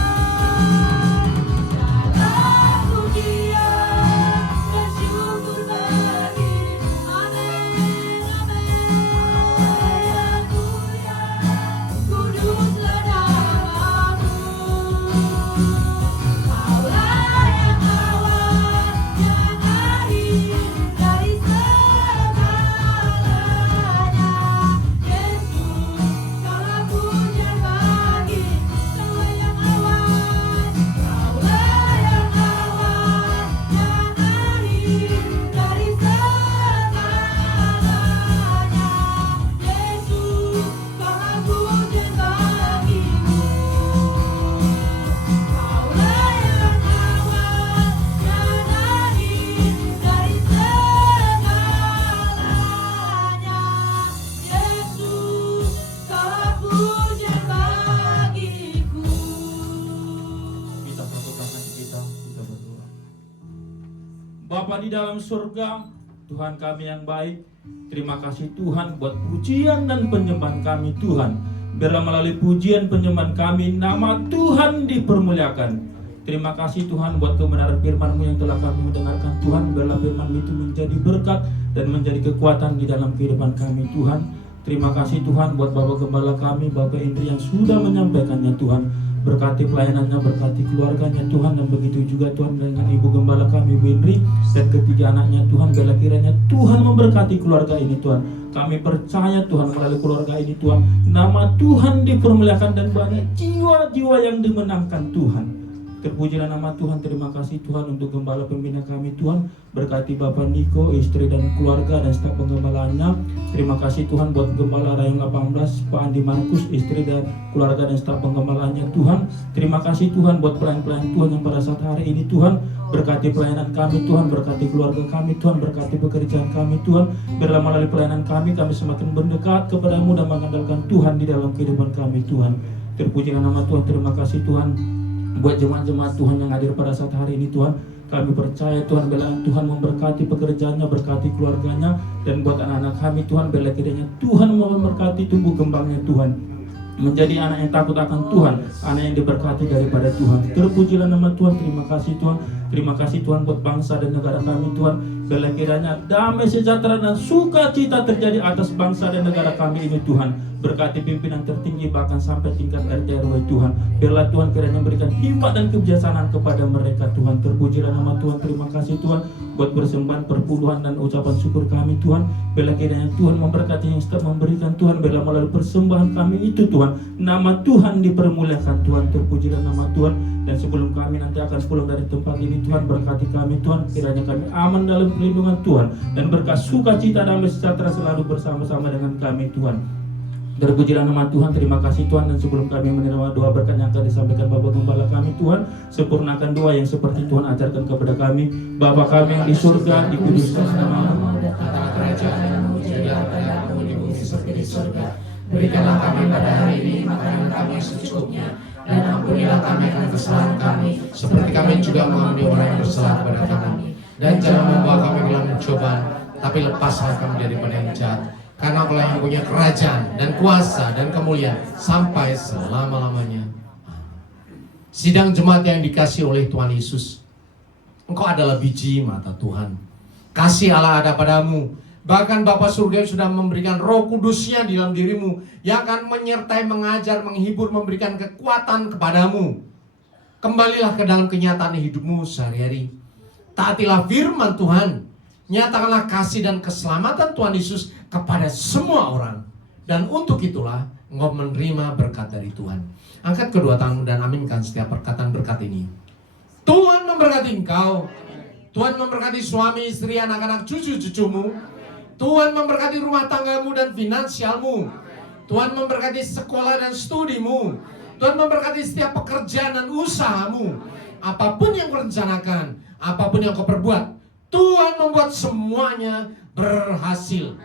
Segala pujian dan syukur bagimu. Amin, amin. Allah yang mulia, kuduslah namamu. Kaulah yang awal, yang akhir dari segalanya. Yesus, kaulah pujian bagimu. Kaulah yang awal, kaulah yang awal, yang akhir dari segalanya. Yesus, kaulah pujian bagimu. Kaulah yang awal, yang akhir dari segalanya. Yesus, kaulah pujian bagiku. Kita satukan hati kita berdoa. Bapa di dalam surga, Tuhan kami yang baik, terima kasih Tuhan buat pujian dan penyembahan kami Tuhan. Biarlah melalui pujian penyembahan kami, nama Tuhan dipermuliakan. Terima kasih Tuhan buat kebenaran firman-Mu yang telah kami mendengarkan Tuhan. Biarlah firman-Mu itu menjadi berkat dan menjadi kekuatan di dalam kehidupan kami Tuhan. Terima kasih Tuhan buat Bapak Gembala kami, Bapak Indri yang sudah menyampaikannya Tuhan. Berkati pelayanannya, berkati keluarganya Tuhan, dan begitu juga Tuhan dengan Ibu Gembala kami, Bu Indri, dan ketiga anaknya Tuhan. Biarlah kiranya Tuhan memberkati keluarga ini Tuhan. Kami percaya Tuhan melalui keluarga ini Tuhan, nama Tuhan dipermuliakan dan banyak jiwa-jiwa yang dimenangkan Tuhan. Terpujilah nama Tuhan. Terima kasih Tuhan untuk gembala pembina kami Tuhan. Berkati Bapak Niko, istri dan keluarga dan staf penggembalaannya. Terima kasih Tuhan buat Gembala Rayong 18, Pak Andi Markus, istri dan keluarga dan staf penggembalaannya Tuhan. Terima kasih Tuhan buat pelayan-pelayan Tuhan yang pada saat hari ini Tuhan. Berkati pelayanan kami Tuhan, berkati keluarga kami Tuhan, berkati pekerjaan kami Tuhan. Biarlah melalui pelayanan kami semakin mendekat kepada-Mu dan mengandalkan Tuhan di dalam kehidupan kami Tuhan. Terpujilah nama Tuhan. Terima kasih Tuhan buat jemaat-jemaat Tuhan yang hadir pada saat hari ini Tuhan. Kami percaya Tuhan, bila Tuhan memberkati pekerjaannya, berkati keluarganya, dan buat anak-anak kami Tuhan, bila kiranya Tuhan memberkati tumbuh kembangnya Tuhan, menjadi anak yang takut akan Tuhan, anak yang diberkati daripada Tuhan. Terpujilah nama Tuhan. Terima kasih Tuhan. Terima kasih Tuhan buat bangsa dan negara kami Tuhan. Bila kiranya damai sejahtera dan sukacita terjadi atas bangsa dan negara kami ini Tuhan. Berkati pimpinan tertinggi bahkan sampai tingkat RT RW Tuhan. Biarlah Tuhan kiranya memberikan hikmat dan kebijaksanaan kepada mereka Tuhan. Terpujilah nama Tuhan. Terima kasih Tuhan buat persembahan, perpuluhan dan ucapan syukur kami Tuhan. Bila kiranya Tuhan memberkati yang setiap memberikan Tuhan. Bila melalui persembahan kami itu Tuhan, nama Tuhan dipermuliakan Tuhan. Terpujilah nama Tuhan. Dan sebelum kami nanti akan pulang dari tempat ini Tuhan, berkati kami Tuhan. Kiranya kami aman dalam perlindungan Tuhan, dan berkat sukacita damai sejahtera selalu bersama-sama dengan kami Tuhan. Terpujilah nama Tuhan. Terima kasih Tuhan. Dan sebelum kami menerima doa berkat yang akan disampaikan Bapak Gembala kami Tuhan, sempurnakan doa yang seperti Tuhan ajarkan kepada kami. Bapa kami yang di surga, dikuduskan nama-Mu, datanglah kerajaanmu, jadilah kehendakmu di bumi seperti di surga. Berikanlah kami pada hari ini makanan kami yang secukupnya, dan ampunilah kami akan kesalahan kami, Seperti kami juga mengampuni orang yang bersalah kepada kami. Dan jangan membawa kami ke dalam pencobaan, tapi lepaslah kami daripada yang jahat. Karena Engkau yang punya kerajaan dan kuasa dan kemuliaan sampai selama-lamanya. Sidang jemaat yang dikasihi oleh Tuhan Yesus, Engkau adalah biji mata Tuhan. Kasih Allah ada padamu. Bahkan Bapa Surga sudah memberikan Roh Kudus-Nya di dalam dirimu, yang akan menyertai, mengajar, menghibur, memberikan kekuatan kepadamu. Kembalilah ke dalam kenyataan hidupmu sehari-hari. Taatilah firman Tuhan. Nyatakanlah kasih dan keselamatan Tuhan Yesus kepada semua orang. Dan untuk itulah engkau menerima berkat dari Tuhan. Angkat kedua tanganmu dan aminkan setiap perkataan berkat ini. Tuhan memberkati engkau. Tuhan memberkati suami, istri, anak-anak, cucu-cucumu. Tuhan memberkati rumah tanggamu dan finansialmu. Tuhan memberkati sekolah dan studimu. Tuhan memberkati setiap pekerjaan dan usahamu. Apapun yang kau rencanakan, apapun yang kau perbuat, Tuhan membuat semuanya berhasil.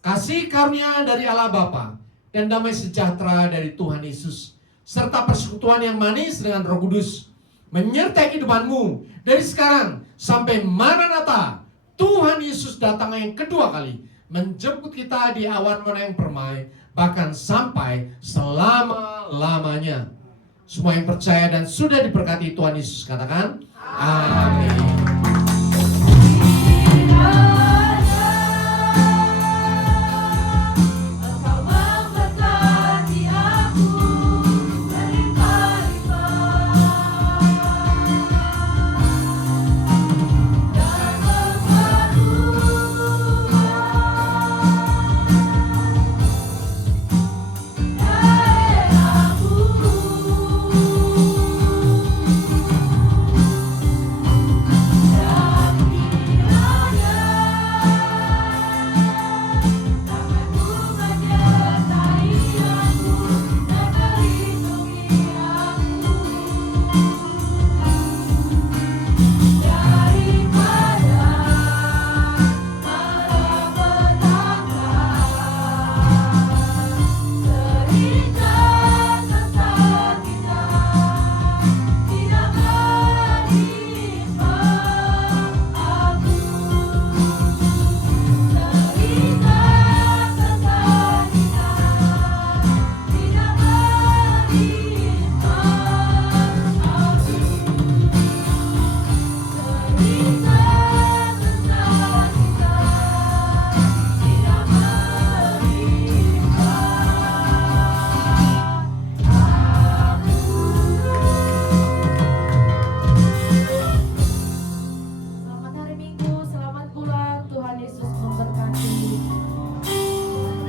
Kasih karunia dari Allah Bapa dan damai sejahtera dari Tuhan Yesus, serta persekutuan yang manis dengan Roh Kudus menyertai kehidupanmu dari sekarang sampai Maranatha. Tuhan Yesus datang yang kedua kali menjemput kita di awan yang permai, bahkan sampai selama-lamanya. Semua yang percaya dan sudah diberkati Tuhan Yesus katakan amin.